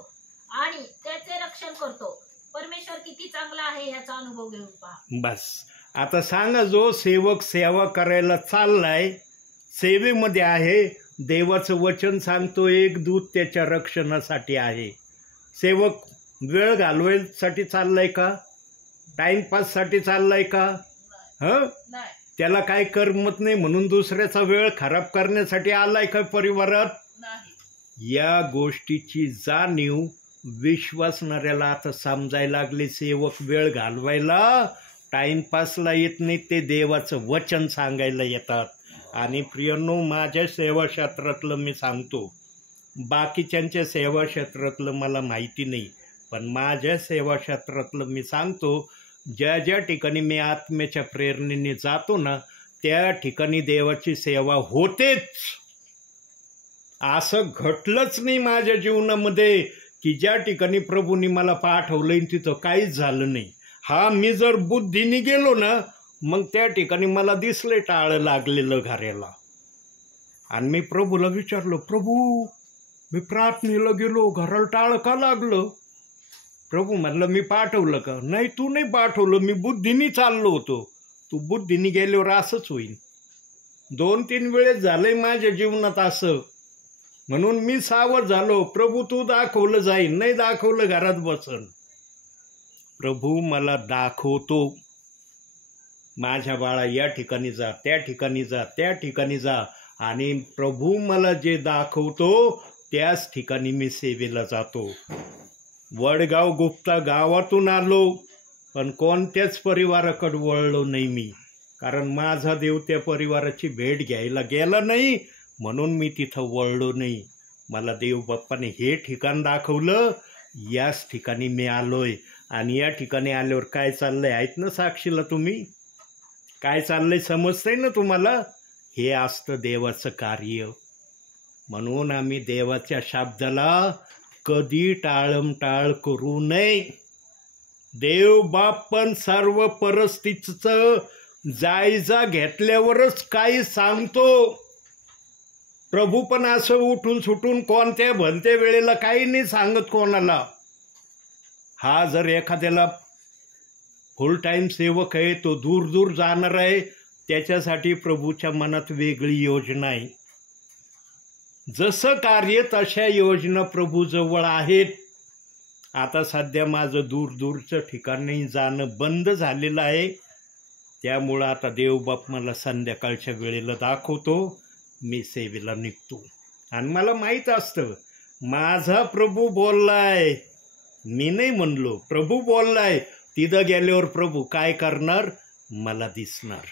आणि त्याचे रक्षण करतो. परमेश्वर किती चांगला आहे याचा अनुभव घेऊन पहा. बस, आता सांगा, जो सेवक सेवा करायला चाललाय, सेवेमध्ये आहे, देवाचं वचन सांगतो, एक दूत त्याच्या रक्षणासाठी आहे. सेवक वेळ घालवायसाठी चाललाय का, टाइमपाससाठी चाललाय का? त्याला काय करमत नाही म्हणून दुसऱ्याचा वेळ खराब करण्यासाठी आलाय का परिवारात? या गोष्टीची जाणीव विश्वासणाऱ्याला आता समजायला लागली. सेवक वेळ घालवायला, टाइमपासला येत नाही, ते देवाचं वचन सांगायला येतात. आणि प्रियांनो, माझ्या सेवा क्षेत्रातलं मी सांगतो, बाकीच्यांच्या सेवा क्षेत्रातलं मला माहिती नाही, पण माझ्या सेवा क्षेत्रातलं मी सांगतो, ज्या ज्या ठिकाणी मी आत्म्याच्या प्रेरणेने जातो ना, त्या ठिकाणी देवाची सेवा होतेच. असं घडलंच नाही माझ्या जीवनामध्ये की ज्या ठिकाणी प्रभूंनी मला पाठवलंय तिथं काहीच झालं नाही. हा, मी जर बुद्धीने गेलो ना, मग त्या ठिकाणी मला दिसले टाळं लागलेलं घराला. आणि मी प्रभूला विचारलं, प्रभू मी प्रार्थनेला गेलो, घराला टाळं का लागलं? प्रभू म्हणलं, मी पाठवलं का? नाही, तू नाही पाठवलं, मी बुद्धीने चाललो होतो. तू बुद्धीने गेल्यावर असंच होईल. 2-3 वेळेस झालंय माझ्या जीवनात असं. म्हणून मी सावध झालो, प्रभू तू दाखवलं जाईल, नाही दाखवलं घरात बसन. प्रभू मला दाखवतो, माझ्या बाळा या ठिकाणी जा, त्या ठिकाणी जा, त्या ठिकाणी जा. आणि प्रभू मला जे दाखवतो त्याच ठिकाणी मी सेवेला जातो. वडगाव गुप्ता गावातून आलो, पण कोणत्याच परिवाराकडे वळलो नाही मी, कारण माझा देव त्या परिवाराची भेट घ्यायला गेला नाही, म्हणून मी तिथं वळलो नाही. मला देव बाप्पाने हे ठिकाण दाखवलं, याच ठिकाणी मी आलोय. आणि या ठिकाणी आल्यावर काय चाललंय आहेत ना साक्षीला तुम्ही, काय चाललंय समजतंय ना तुम्हाला? हे असतं देवाचं कार्य. म्हणून आम्ही देवाच्या शब्दाला कधी टाळमटाळ करू नये. देव बाप पण सर्व परिस्थितीचं जायजा घेतल्यावरच काही सांगतो. प्रभू पण असं उठून सुटून कोणत्या भलत्या वेळेला काही नाही सांगत कोणाला. हा जर एखाद्याला फुल टाईम सेवक आहे, तो दूर दूर जाणार आहे, त्याच्यासाठी प्रभूच्या मनात वेगळी योजना आहे. जसं कार्य तशा योजना प्रभूजवळ आहेत. आता सध्या माझं दूरचं ठिकाणी जाणं बंद झालेलं आहे. त्यामुळं आता देवबाप मला संध्याकाळच्या वेळेला दाखवतो, मी सेवेला निघतो. आणि मला माहीत असतं माझा प्रभू बोललाय, मी नाही म्हणलो, प्रभू बोललाय. तिथं गेल्यावर प्रभू काय करणार मला दिसणार.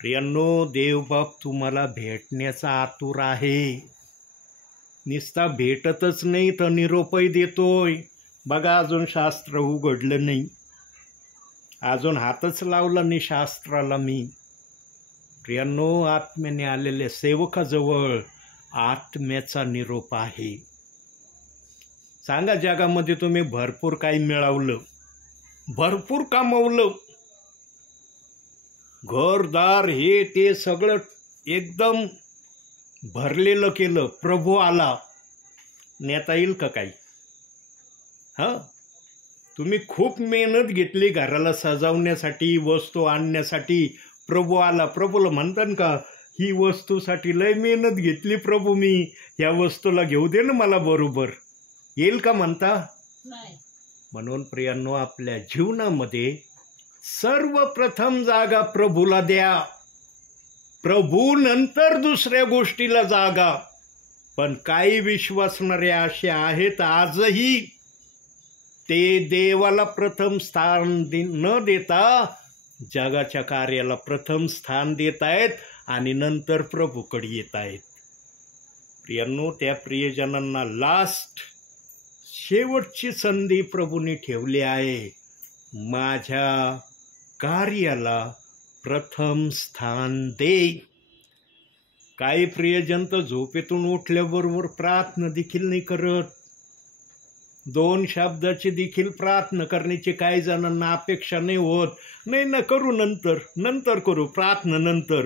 प्रियांनो, देवबाप तुम्हाला भेटण्याचा आतुर आहे. नुसता भेटतच नाही तर निरोपही देतोय. बघा, अजून शास्त्र उघडलं नाही, अजून हातच लावला नाही शास्त्राला मी. प्रियांनो, आत्म्याने आलेल्या सेवकाजवळ आत्म्याचा निरोप आहे. सांगा, जगामध्ये तुम्ही भरपूर काही मिळवलं, भरपूर कमवलं, घरदार हे ते सगळं एकदम भरलेलं केलं, प्रभू आला, नेता येईल का काही? हां, तुम्ही खूप मेहनत घेतली घराला सजवण्यासाठी, वस्तू आणण्यासाठी, प्रभू आला. प्रभूला म्हणतात का, ही वस्तूसाठी लय मेहनत घेतली प्रभू मी, या वस्तूला घेऊ दे ना मला, बरोबर येईल का म्हणता? नाही. म्हणून प्रियांनो, आपल्या जीवनामध्ये सर्वप्रथम जागा प्रभूला द्या. प्रभू नंतर दुसऱ्या गोष्टीला जागा. पण काही विश्वासणारे असे आहेत आजही, ते देवाला प्रथम स्थान न देता जगाच्या कार्याला प्रथम स्थान देत आहेत आणि नंतर प्रभूकडे येत आहेत. प्रियांनो, त्या प्रियजनांना शेवटची संधी प्रभूने ठेवली आहे. माझ्या कार्याला प्रथम स्थान दे. काही प्रियजन तर झोपेतून उठल्याबरोबर प्रार्थना देखील नाही करत. 2 शब्दाची देखील प्रार्थना करण्याची काही जणांना अपेक्षा नाही होत. नाही ना, करू नंतर करू, प्रार्थना नंतर.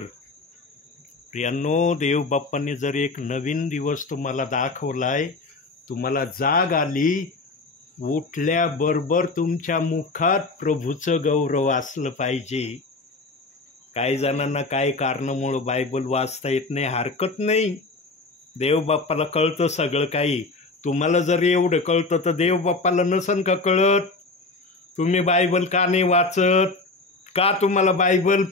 प्रियांनो, देवबाप्पांनी जर एक नवीन दिवस तुम्हाला दाखवलाय, तुम्हाला जाग आली, उठल्याबरोबर तुमच्या मुखात प्रभूचं गौरव असलं पाहिजे. काही जणांना काही कारणामुळं बायबल वाचता येत नाही, हरकत नाही. देवबाप्पाला कळतं सगळं काही. तुम्हाला जर एवढं कळतं तर देवबाप्पाला नसन का कळत? तुम्ही बायबल का नाही वाचत? का तुम्हाला बायबल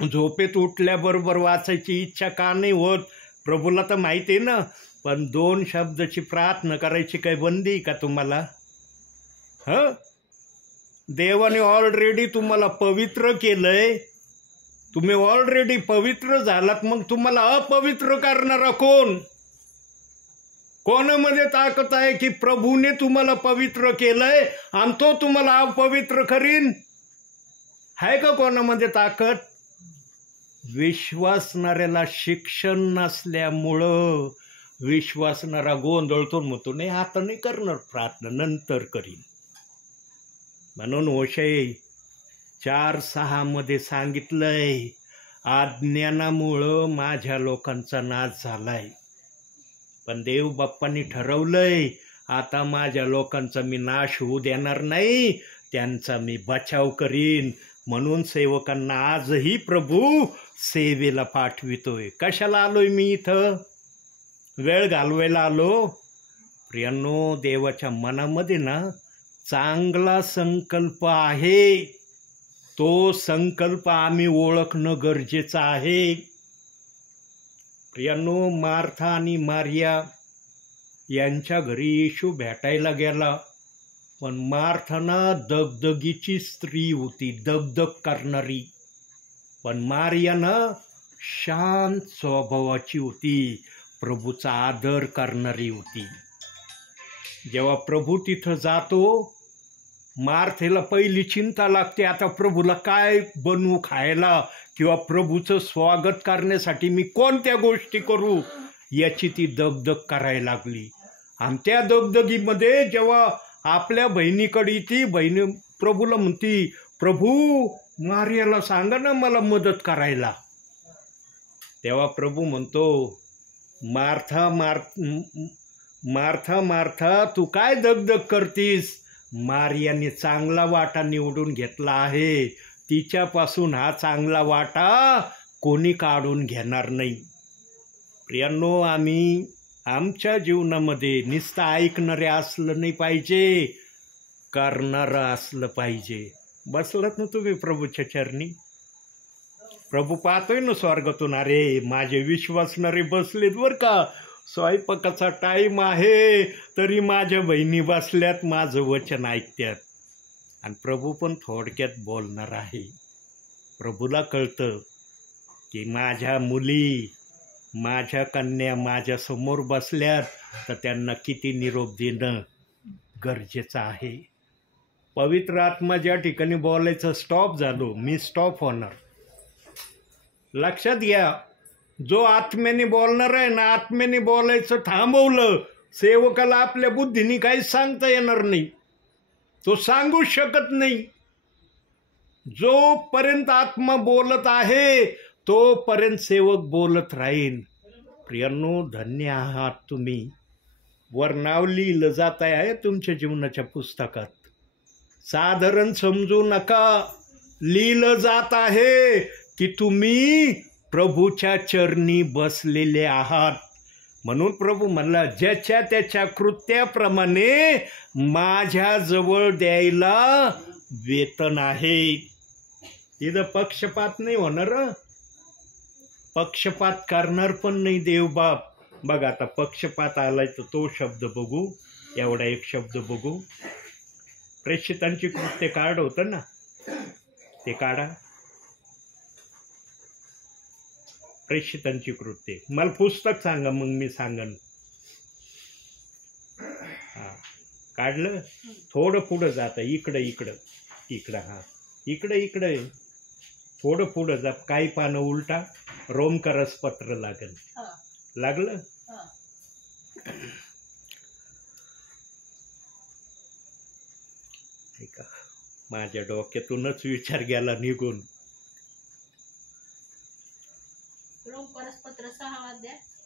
झोपेत उठल्याबरोबर वाचायची इच्छा का नाही होत? प्रभूला तर माहिती आहे ना. पण 2 शब्दाची प्रार्थना करायची काही बंदी का तुम्हाला? देवाने ऑलरेडी तुम्हाला पवित्र केलंय. तुम्ही ऑलरेडी पवित्र झालात, मग तुम्हाला अपवित्र करणारा कोण? कोणामध्ये ताकद आहे की प्रभूने तुम्हाला पवित्र केलंय आणि तो तुम्हाला अपवित्र करीन? आहे का कोणामध्ये ताकद? विश्वासणाऱ्याला शिक्षण नसल्यामुळं विश्वासणारा गोंधळतो, म्हणतो नाही आता नाही करणार प्रार्थना, नंतर करीन. म्हणून होशे 4:6 मध्ये सांगितलंय, अज्ञानामुळं माझ्या लोकांचा नाश झालाय. पण देवबाप्पांनी ठरवलंय, आता माझ्या लोकांचा मी नाश होऊ देणार नाही, त्यांचा मी बचाव करीन. म्हणून सेवकांना आजही प्रभू सेवेला पाठवितोय. कशाला आलोय मी इथं? वेळ घालवायला आलो? प्रियांनो, देवाच्या मनामध्ये ना चांगला संकल्प आहे. तो संकल्प आम्ही ओळखणं गरजेचं आहे. प्रियांनो, मार्था आणि मारिया यांच्या घरी येशू भेटायला गेला. पण मार्थाना दगदगीची स्त्री होती, दगदग करणारी. पण मारियाना शांत स्वभावाची होती, प्रभूचा आदर करणारी होती. जेव्हा प्रभू तिथं जातो, मार्थेला पहिली चिंता लागते, आता प्रभूला काय बनवू खायला, किंवा प्रभूचं स्वागत करण्यासाठी मी कोणत्या गोष्टी करू, याची ती दगदग करायला लागली. आणि त्या दगदगीमध्ये जेव्हा आपल्या बहिणीकडे ती बहिणी प्रभूला म्हणती, प्रभू मारियाला सांगा ना मला मदत करायला. तेव्हा प्रभू म्हणतो, मार्था मार्था मार्था, तू काय दगदग करतीस? मारियाने चांगला वाटा निवडून घेतला आहे, तिच्यापासून हा चांगला वाटा कोणी काढून घेणार नाही. प्रियांनो, आम्ही आमच्या जीवनामध्ये नुसतं ऐकणारे असलं नाही पाहिजे, करणारं असलं पाहिजे. बसलात ना तुम्ही प्रभूच्या चरणी, प्रभू पाहतोय ना स्वर्गातून, अरे माझे विश्वासणारे बसलेत बरं का, स्वयंपाकाचा टाईम आहे तरी माझ्या बहिणी बसल्यात, माझं वचन ऐकत्यात. आणि प्रभू पण थोडक्यात बोलणार आहे. प्रभूला कळतं की माझ्या मुली, माझ्या कन्या माझ्यासमोर बसल्यात, तर त्यांना किती निरोप देणं गरजेचं आहे. पवित्र आत्मा ज्या ठिकाणी बोलायचं स्टॉप झालो, मी स्टॉप होणार. लक्षात घ्या, जो आत्म्याने बोलणार आहे ना, आत्म्याने बोलायचं थांबवलं, सेवकाला आपल्या बुद्धीने काही सांगता येणार नाही, तो सांगूच शकत नाही. जोपर्यंत आत्मा बोलत आहे तोपर्यंत सेवक बोलत राहील. प्रियांनो, धन्य आहात तुम्ही. वर नाव लिहिलं जात आहे तुमच्या जीवनाच्या पुस्तकात. साधारण समजू नका, लिहिलं जात आहे की तुम्ही प्रभूच्या चरणी बसलेले आहात. म्हणून प्रभू म्हणला, ज्याच्या त्याच्या कृत्याप्रमाणे माझ्याजवळ द्यायला वेतन आहे. तिथं पक्षपात नाही होणार, पक्षपात करणार पण नाही देवबाप. बघा आता पक्षपात आलाय तर तो शब्द बघू, एवढा एक शब्द बघू. प्रेषितांची कृत्य कार्ड होतं ना, ते काढा. प्रेषितांची कृत्य, मला पुस्तक सांगा मग मी सांगन. हा काढलं. थोडं पुढं जाता, इकडं इकडं इकडं, हा इकडं थोडं पुढं जा, काही पानं उलटा, रोमकारस पत्र लागल. लागलं. ऐका, माझ्या डोक्यातूनच विचार गेला निघून.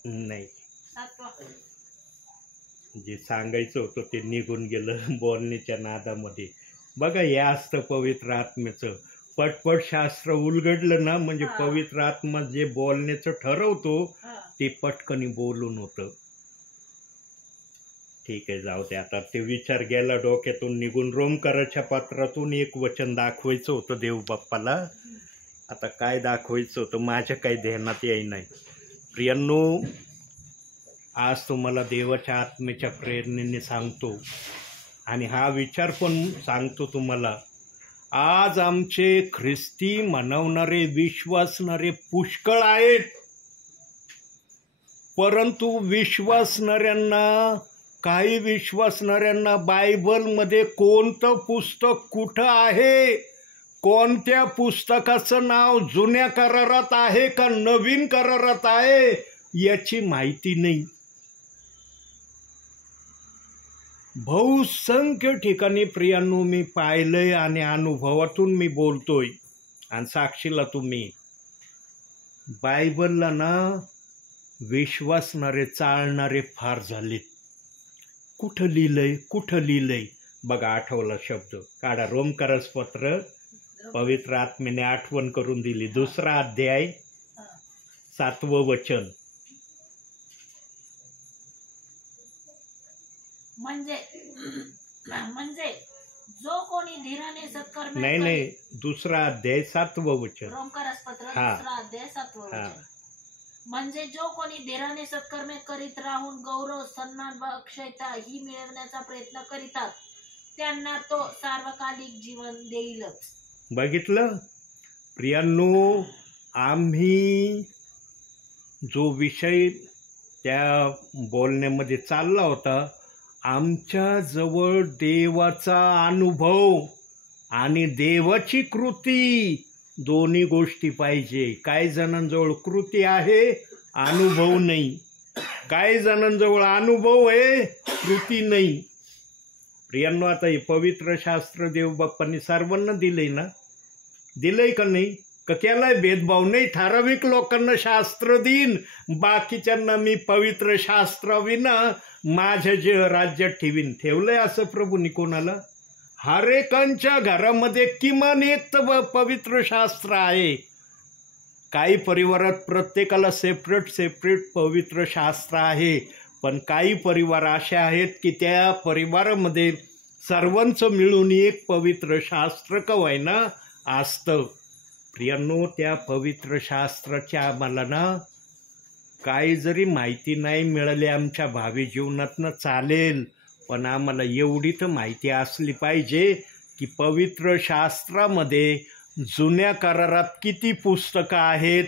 नाही, जे सांगायचं होतं ते निघून गेलं बोलण्याच्या नादामध्ये. बघा, हे असतं पवित्र आत्म्याचं. पटपट शास्त्र उलगडलं ना, म्हणजे पवित्र आत्मा जे बोलण्याचं ठरवतो ते पटकनी बोलून होतं. ठीक आहे, जाऊ दे आता. ते विचार गेला डोक्यातून निघून. रोमकाराच्या पत्रातून एक वचन दाखवायचं होतं देव बाप्पाला. आता काय दाखवायचं होतं माझ्या काही ध्यानात येई नाही. प्रियांनो, आज तुम्हाला देवाच्या आत्म्याच्या प्रेरणेने सांगतो आणि हा विचार पण सांगतो तुम्हाला. आज आमचे ख्रिस्ती म्हणवणारे, विश्वासणारे पुष्कळ आहेत, परंतु काही विश्वासणाऱ्यांना बायबलमध्ये कोणतं पुस्तक कुठं आहे, कोणत्या पुस्तकाचं नाव जुन्या करारात आहे का नवीन करारात आहे याची माहिती नाही. बहुसंख्य ठिकाणी प्रियांनो मी पाहिलंय आणि अनुभवातून मी बोलतोय आणि साक्षीला तुम्ही. बायबलला ना विश्वासणारे, चालणारे फार झालेत. कुठं लिहिलंय बघा, आठवला शब्द काढा. रोमकारस पत्र, पवित्र आत्म्याने आठवण करून दिली. 2 अध्याय 7वं वचन. म्हणजे जो कोणी धीराने सत्कर्म, नाही 2 अध्याय 7वं वचन. रोमकारस पत्र 2 अध्याय 7वं वचन. म्हणजे जो कोणी धीराने सत्कर्मे करीत राहून गौरव, सन्मान व अक्षयता ही मिळवण्याचा प्रयत्न करीतात, त्यांना तो सार्वकालिक जीवन देईलच. बघितलं प्रियांनो, आम्ही जो विषय त्या बोलण्यामध्ये चालला होता, आमच्या जवळ देवाचा अनुभव आणि देवाची कृती दोन्ही गोष्टी पाहिजे. काही जणांजवळ कृती आहे, अनुभव नाही. काही जणांजवळ अनुभव आहे, कृती नाही. प्रियांनो, आता हे पवित्र शास्त्र देव बाप्पांनी सर्वांना दिलंय ना, दिलंय का नाही? का केलाय भेदभाव? नाही. ठराविक लोकांना शास्त्र देईन, बाकीच्यांना मी पवित्र शास्त्राविना माझ्या जे राज्यात ठेवीन. ठेवलंय असं प्रभूंनी कोणाला? हरेकांच्या घरामध्ये किमान एक तर पवित्र शास्त्र आहे. काही परिवारात प्रत्येकाला सेपरेट पवित्र शास्त्र आहे, पण काही परिवार असे आहेत की त्या परिवारामध्ये सर्वांचं मिळून एक पवित्र शास्त्र का होईना असतं. प्रियांनो, त्या पवित्र शास्त्राच्या आम्हाला ना काही जरी माहिती नाही मिळाली आमच्या भावी जीवनातनं चालेल, पण आम्हाला एवढी तर माहिती असली पाहिजे की पवित्र शास्त्रामध्ये जुन्या करारात किती पुस्तकं आहेत,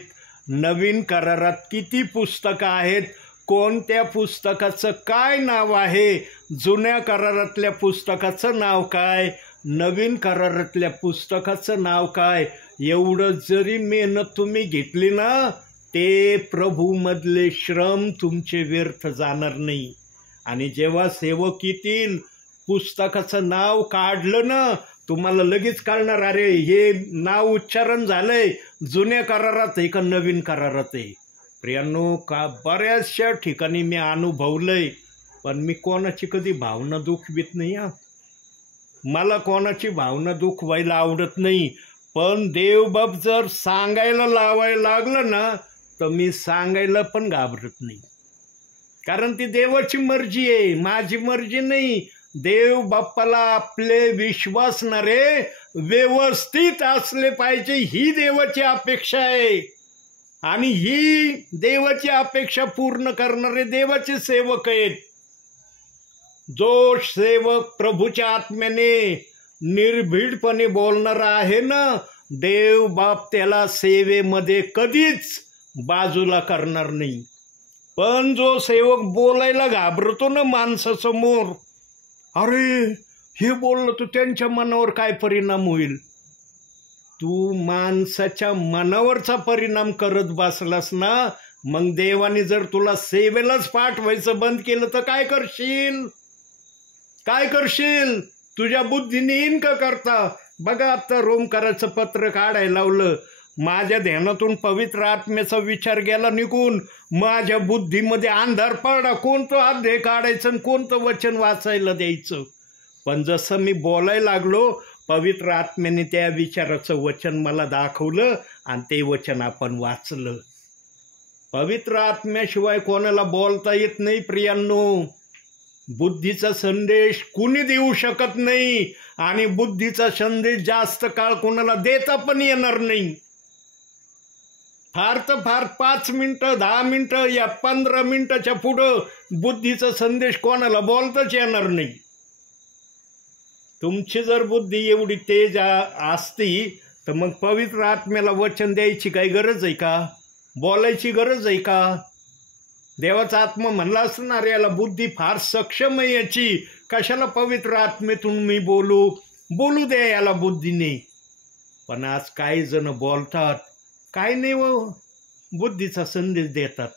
नवीन करारात किती पुस्तकं आहेत, कोणत्या पुस्तकाचं काय नाव आहे, जुन्या करारातल्या पुस्तकाचं नाव काय, नवीन करारातल्या पुस्तकाचं नाव काय. एवढं जरी मेहनत तुम्ही घेतली ना, ते प्रभूमधले श्रम तुमचे व्यर्थ जाणार नाही. आणि जेव्हा सेवक येतील, पुस्तकाचं नाव काढलं ना, तुम्हाला लगेच कळणार, अरे हे नाव उच्चारण झालंय जुन्या करारात आहे का नवीन करारात आहे. प्रियांनो, का बऱ्याचशा ठिकाणी मी अनुभवलंय, पण मी कोणाची कधी भावना दुखवीत नाही. मला कोणाची भावना दुखवायला आवडत नाही, पण देवबाप जर सांगायला लावायला लागलं ना तर मी सांगायला पण घाबरत नाही, कारण ती देवाची मर्जी आहे, माझी मर्जी नाही. देव बाप्पाला आपले विश्वासणारे व्यवस्थित असले पाहिजे, ही देवाची अपेक्षा आहे. आणि ही देवाची अपेक्षा पूर्ण करणारे देवाचे सेवक आहेत. जो सेवक प्रभूच्या आत्म्याने निर्भीडपणे बोलणारा आहे ना, देव बाप त्याला सेवेमध्ये कधीच बाजूला करणार नाही. पण जो सेवक बोलायला घाबरतो ना माणसासमोर, अरे हे बोललं तर त्यांच्या मनावर काय परिणाम होईल, तू माणसाच्या मनावरचा परिणाम करत बसलास ना, मग देवाने जर तुला सेवेलाच पाठवायचं बंद केलं तर काय करशील, काय करशील. तुझ्या बुद्धीने येईन का करता. बघा, आता रोमकाराचं पत्र काढायला लावलं, माझ्या ध्यानातून पवित्र आत्म्याचा विचार गेला निघून, माझ्या बुद्धीमध्ये अंधार पडला, कोणतं अध्याय काढायचं आणि कोणतं वचन वाचायला द्यायचं. पण जसं मी बोलायला लागलो, पवित्र आत्म्याने त्या विचाराचं वचन मला दाखवलं आणि ते वचन आपण वाचलं. पवित्र आत्म्याशिवाय कोणाला बोलता येत नाही प्रियांनो. बुद्धीचा संदेश कुणी देऊ शकत नाही, आणि बुद्धीचा संदेश जास्त काळ कोणाला देता पण येणार नाही. फार तर फार 5 मिनिटं, 10 मिनिटं, या 15 मिनिटाच्या पुढं बुद्धीचा संदेश कोणाला बोलताच येणार नाही. तुमची जर बुद्धी एवढी तेज असती तर मग पवित्र आत्म्याला वचन द्यायची काही गरज आहे का, बोलायची गरज आहे का. देवाचा आत्मा म्हणला असणार, याला बुद्धी फार सक्षम आहे याची, कशाला पवित्र आत्मेतून मी बोलू दे याला बुद्धीने. पण आज काही जण बोलतात, काय नाही बुद्धीचा संदेश देतात.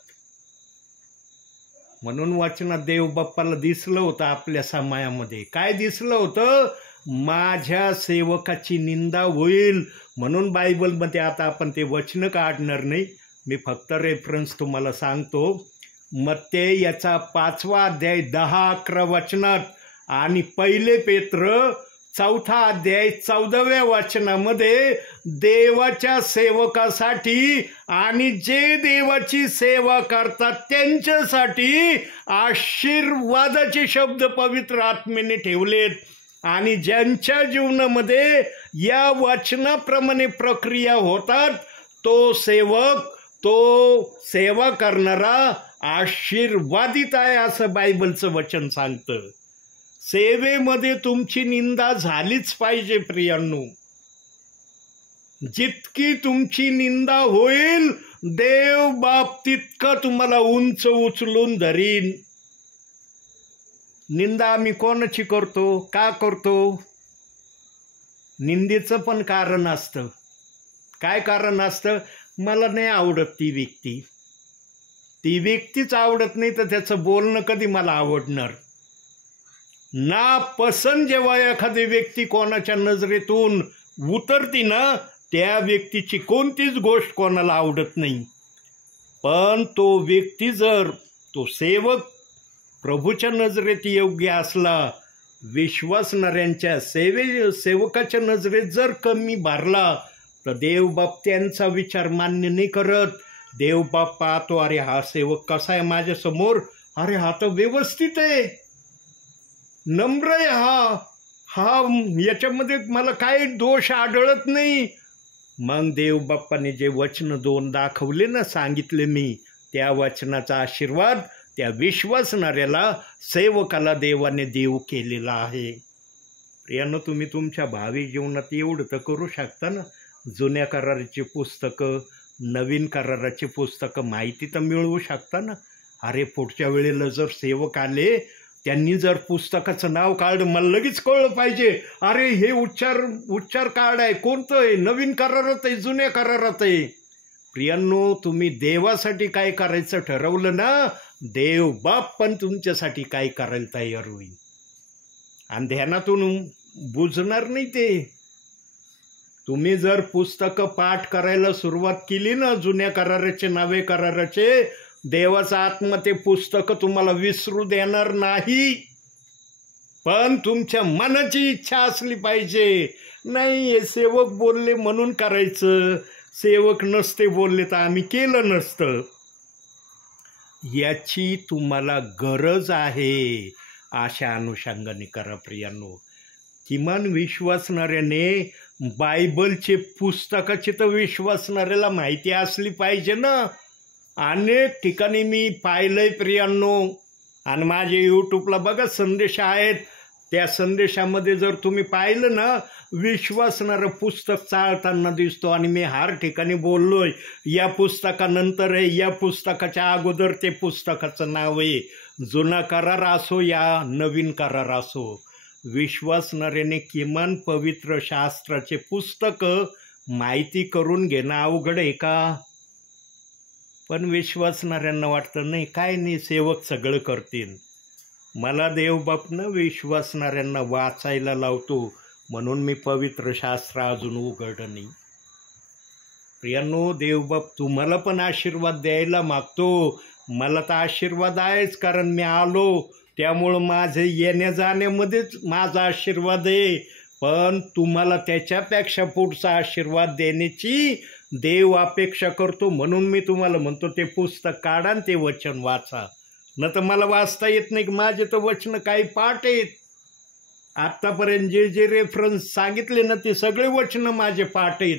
म्हणून वाचनात देव बाप्पाला दिसलं होतं आपल्या समायामध्ये, काय दिसलं होतं, माझ्या सेवकाची निंदा होईल. म्हणून बायबलमध्ये आता आपण ते वचन काढणार नाही, मी फक्त रेफरन्स तुम्हाला सांगतो. मत्तेय याचा 5वा अध्याय 10-11 वचनात आणि 1 पेत्र 4था अध्याय 14व्या वचनामध्ये देवाच्या सेवकासाठी आणि जे देवाची सेवा करतात त्यांच्यासाठी आशीर्वादाचे शब्द पवित्र आत्म्याने ठेवलेत. आणि ज्यांच्या जीवनामध्ये या वचनाप्रमाणे प्रक्रिया होतात, तो सेवा करणारा आशीर्वादित आहे असं बायबलचं वचन सांगतं. सेवेमध्ये तुमची निंदा झालीच पाहिजे प्रियांनो. जितकी तुमची निंदा होईल, देव बाप तितकं तुम्हाला उंच उचलून धरीन. निंदा आम्ही कोणाची करतो, का करतो. निंदेचं पण कारण असतं. काय कारण असतं, मला नाही आवडत ती व्यक्तीच आवडत नाही तर त्याचं बोलणं कधी मला आवडणार. ना पसंत जेव्हा एखादी व्यक्ती कोणाच्या नजरेतून उतरती ना, त्या व्यक्तीची कोणतीच गोष्ट कोणाला आवडत नाही. पण तो व्यक्ती जर तो सेवक प्रभूच्या नजरेत योग्य असला विश्वासणाऱ्यांच्या सेवकाच्या नजरेत जर कमी भरला तर देवबाप त्यांचा विचार मान्य नाही करत. देवबाप पाहतो, अरे हा सेवक कसा आहे माझ्यासमोर, अरे हा तर व्यवस्थित आहे, नम्र आहे, हा याच्यामध्ये मला काही दोष आढळत नाही. मग देवबाप्पाने जे वचन 2 दाखवले ना, सांगितले मी, त्या वचनाचा आशीर्वाद त्या विश्वासणाऱ्याला, सेवकाला देवाने देव केलेला आहे. प्रियानो, तुम्ही तुमच्या भावी जीवनात एवढं तर करू शकता ना. जुन्या कराराची पुस्तकं, नवीन कराराची पुस्तकं माहिती तर मिळवू शकता ना. अरे पुढच्या वेळेला जर सेवक आले, त्यांनी जर पुस्तकाचं नाव काढलं, मला लगेच कळलं पाहिजे, अरे हे उच्चार कार्ड आहे, कोणतं आहे, नवीन करारात आहे, जुन्या करारात आहे. प्रियांनो, तुम्ही देवासाठी काय करायचं ठरवलं ना, देव बाप पण तुमच्यासाठी काय करायला तयार होईल. आणि ध्यानातून बुजणार नाही ते. तुम्ही जर पुस्तकं पाठ करायला सुरुवात केली ना, जुन्या कराराचे, नवे कराराचे, देवाचा आत्मा ते पुस्तकं तुम्हाला विसरू देणार नाही. पण तुमच्या मनाची इच्छा असली पाहिजे. नाही, हे सेवक बोलले म्हणून करायचं, सेवक नसते बोलले तर आम्ही केलं नसतं. याची तुम्हाला गरज आहे. अशा अनुषंगाने करा प्रियांनो. किमान विश्वासणाऱ्याने बायबलचे पुस्तकाची तर विश्वासणाऱ्याला माहिती असली पाहिजे ना. अनेक ठिकाणी मी पाहिलंय प्रियांनो, आणि माझे यूट्यूबला बघा संदेश आहेत, त्या संदेशामध्ये जर तुम्ही पाहिलं ना, विश्वासणारं पुस्तक चालताना दिसतो. आणि मी हर ठिकाणी बोललोय, या पुस्तकानंतर आहे, या पुस्तकाच्या अगोदर ते पुस्तकाचं नाव आहे. जुना करार असो या नवीन करार असो, विश्वासणाऱ्याने किमान पवित्र शास्त्राचे पुस्तकं माहिती करून घेणं अवघड आहे का? पण विश्वासणाऱ्यांना वाटतं नाही, काय नाही, सेवक सगळं करतील. मला देवबापनं विश्वासणाऱ्यांना वाचायला लावतो, म्हणून मी पवित्र शास्त्र अजून उघडलं नाही. प्रियांनो, देवबाप तुम्हाला पण आशीर्वाद द्यायला मागतो. मला तर आशीर्वाद आहेच, कारण मी आलो, त्यामुळं माझे येण्या जाण्यामध्येच माझा आशीर्वाद आहे. पण तुम्हाला त्याच्यापेक्षा पुढचा आशीर्वाद देण्याची देव अपेक्षा करतो. म्हणून मी तुम्हाला म्हणतो, ते पुस्तक काढा आणि ते वचन वाचा. न तर मला वाचता येत नाही, माझे तर वचन काही पाठ आहेत. आत्तापर्यंत जे रेफरन्स सांगितले ना, ते सगळे वचन माझे पाठ आहेत.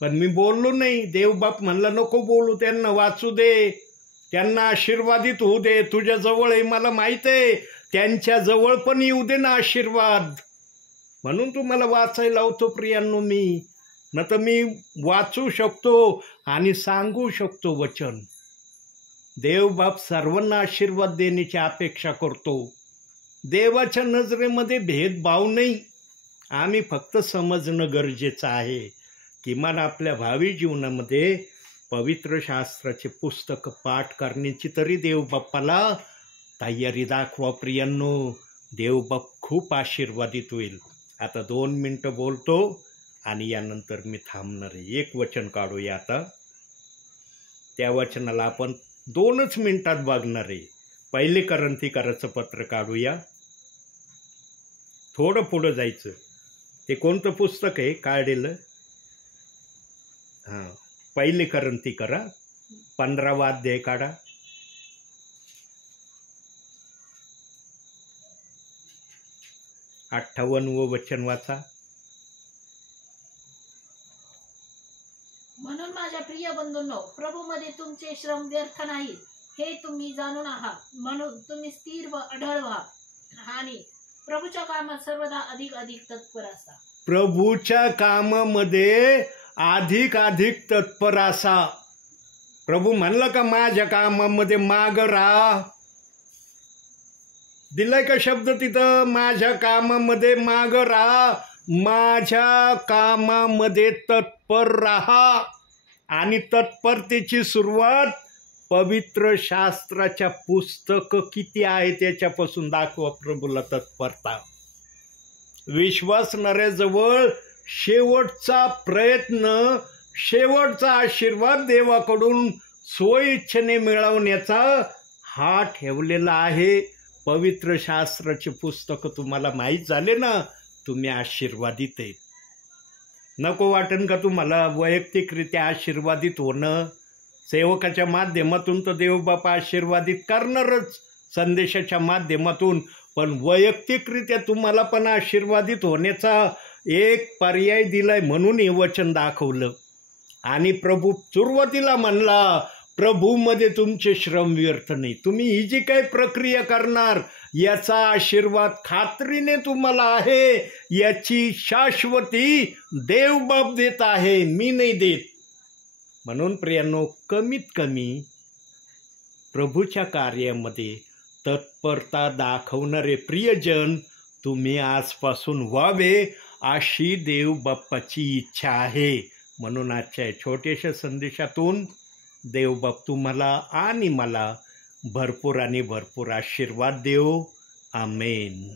पण मी बोललो नाही. देवबाप म्हणला नको बोलू, त्यांना वाचू दे, त्यांना आशीर्वादित होऊ दे. तुझ्या जवळ आहे मला माहीत आहे, त्यांच्या जवळ पण येऊ दे ना आशीर्वाद. म्हणून तुम्हाला वाचायला लावतो प्रियांनो मी. न तर मी वाचू शकतो आणि सांगू शकतो वचन. देवबाप सर्वांना आशीर्वाद देण्याची अपेक्षा करतो. देवाच्या नजरेमध्ये भेदभाव नाही. आम्ही फक्त समजणं गरजेचं आहे. किमान आपल्या भावी जीवनामध्ये पवित्र शास्त्राचे पुस्तक पाठ करण्याची तरी देवबाप्पाला तयारी दाखवा प्रियांनो. देवबाप खूप आशीर्वादित होईल. आता 2 मिनटं बोलतो आणि यानंतर मी थांबणार आहे. एक वचन काढूया आता. त्या वचनाला आपण 2च मिनिटात बघणार आहे. पहिले करंथीकराचं पत्र काढूया. थोडं पुढं जायचं. ते कोणतं पुस्तक आहे काढलेलं? हां, पहिले करंथीकरा 15वा अध्याय काढा. व 58वं वचन वाचा. म्हणून माझ्या प्रिय बंधूंनो, प्रभूमध्ये तुमचे श्रम व्यर्थ नाही हे तुम्ही जाणून आहात. म्हणून तुम्ही स्थिर व अढळ व्हा आणि प्रभूच्या कामात सर्वदा अधिक तत्पर असा. प्रभूच्या कामामध्ये अधिक तत्पर असा. प्रभू म्हणलं का माझ्या कामामध्ये माग राहा? दिलाय का शब्द तिथं? माझ्या कामामध्ये माग राहा, माझ्या कामामध्ये तत्पर राहा. आणि तत्परतेची सुरुवात पवित्र शास्त्राच्या पुस्तक किती आहे त्याच्यापासून दाखवा प्रभूला तत्परता. विश्वासणाऱ्याजवळ शेवटचा प्रयत्न, शेवटचा आशीर्वाद देवाकडून स्वइच्छेने मिळवण्याचा हा ठेवलेला आहे. पवित्र शास्त्राचे पुस्तक तुम्हाला माहीत झाले ना, तुम्ही आशीर्वादित आहेत. नको वाटेन का तुम्हाला वैयक्तिकरित्या आशीर्वादित होणं? सेवकाच्या माध्यमातून तर देवबापा आशीर्वादित करणारच, संदेशाच्या माध्यमातून, पण वैयक्तिकरित्या तुम्हाला पण आशीर्वादित होण्याचा एक पर्याय दिलाय म्हणून हे वचन दाखवलं. आणि प्रभू सुरुवातीला म्हणला, प्रभूमध्ये तुमचे श्रम व्यर्थ नाही. तुम्ही ही जी काही प्रक्रिया करणार याचा आशीर्वाद खात्रीने तुम्हाला आहे, याची शाश्वती देवबाप देत आहे, मी नाही देत. म्हणून प्रियांनो, कमीत कमी प्रभूच्या कार्यामध्ये तत्परता दाखवणारे प्रियजन तुम्ही आजपासून व्हावे, अशी देवबाप्पाची इच्छा आहे. म्हणून आजच्या छोट्याशा संदेशातून देवबाप तुम्हाला आणि मला भरपूर आणि भरपूर आशीर्वाद देव. आमेन.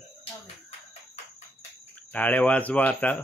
टाळ्या वाजवा आता.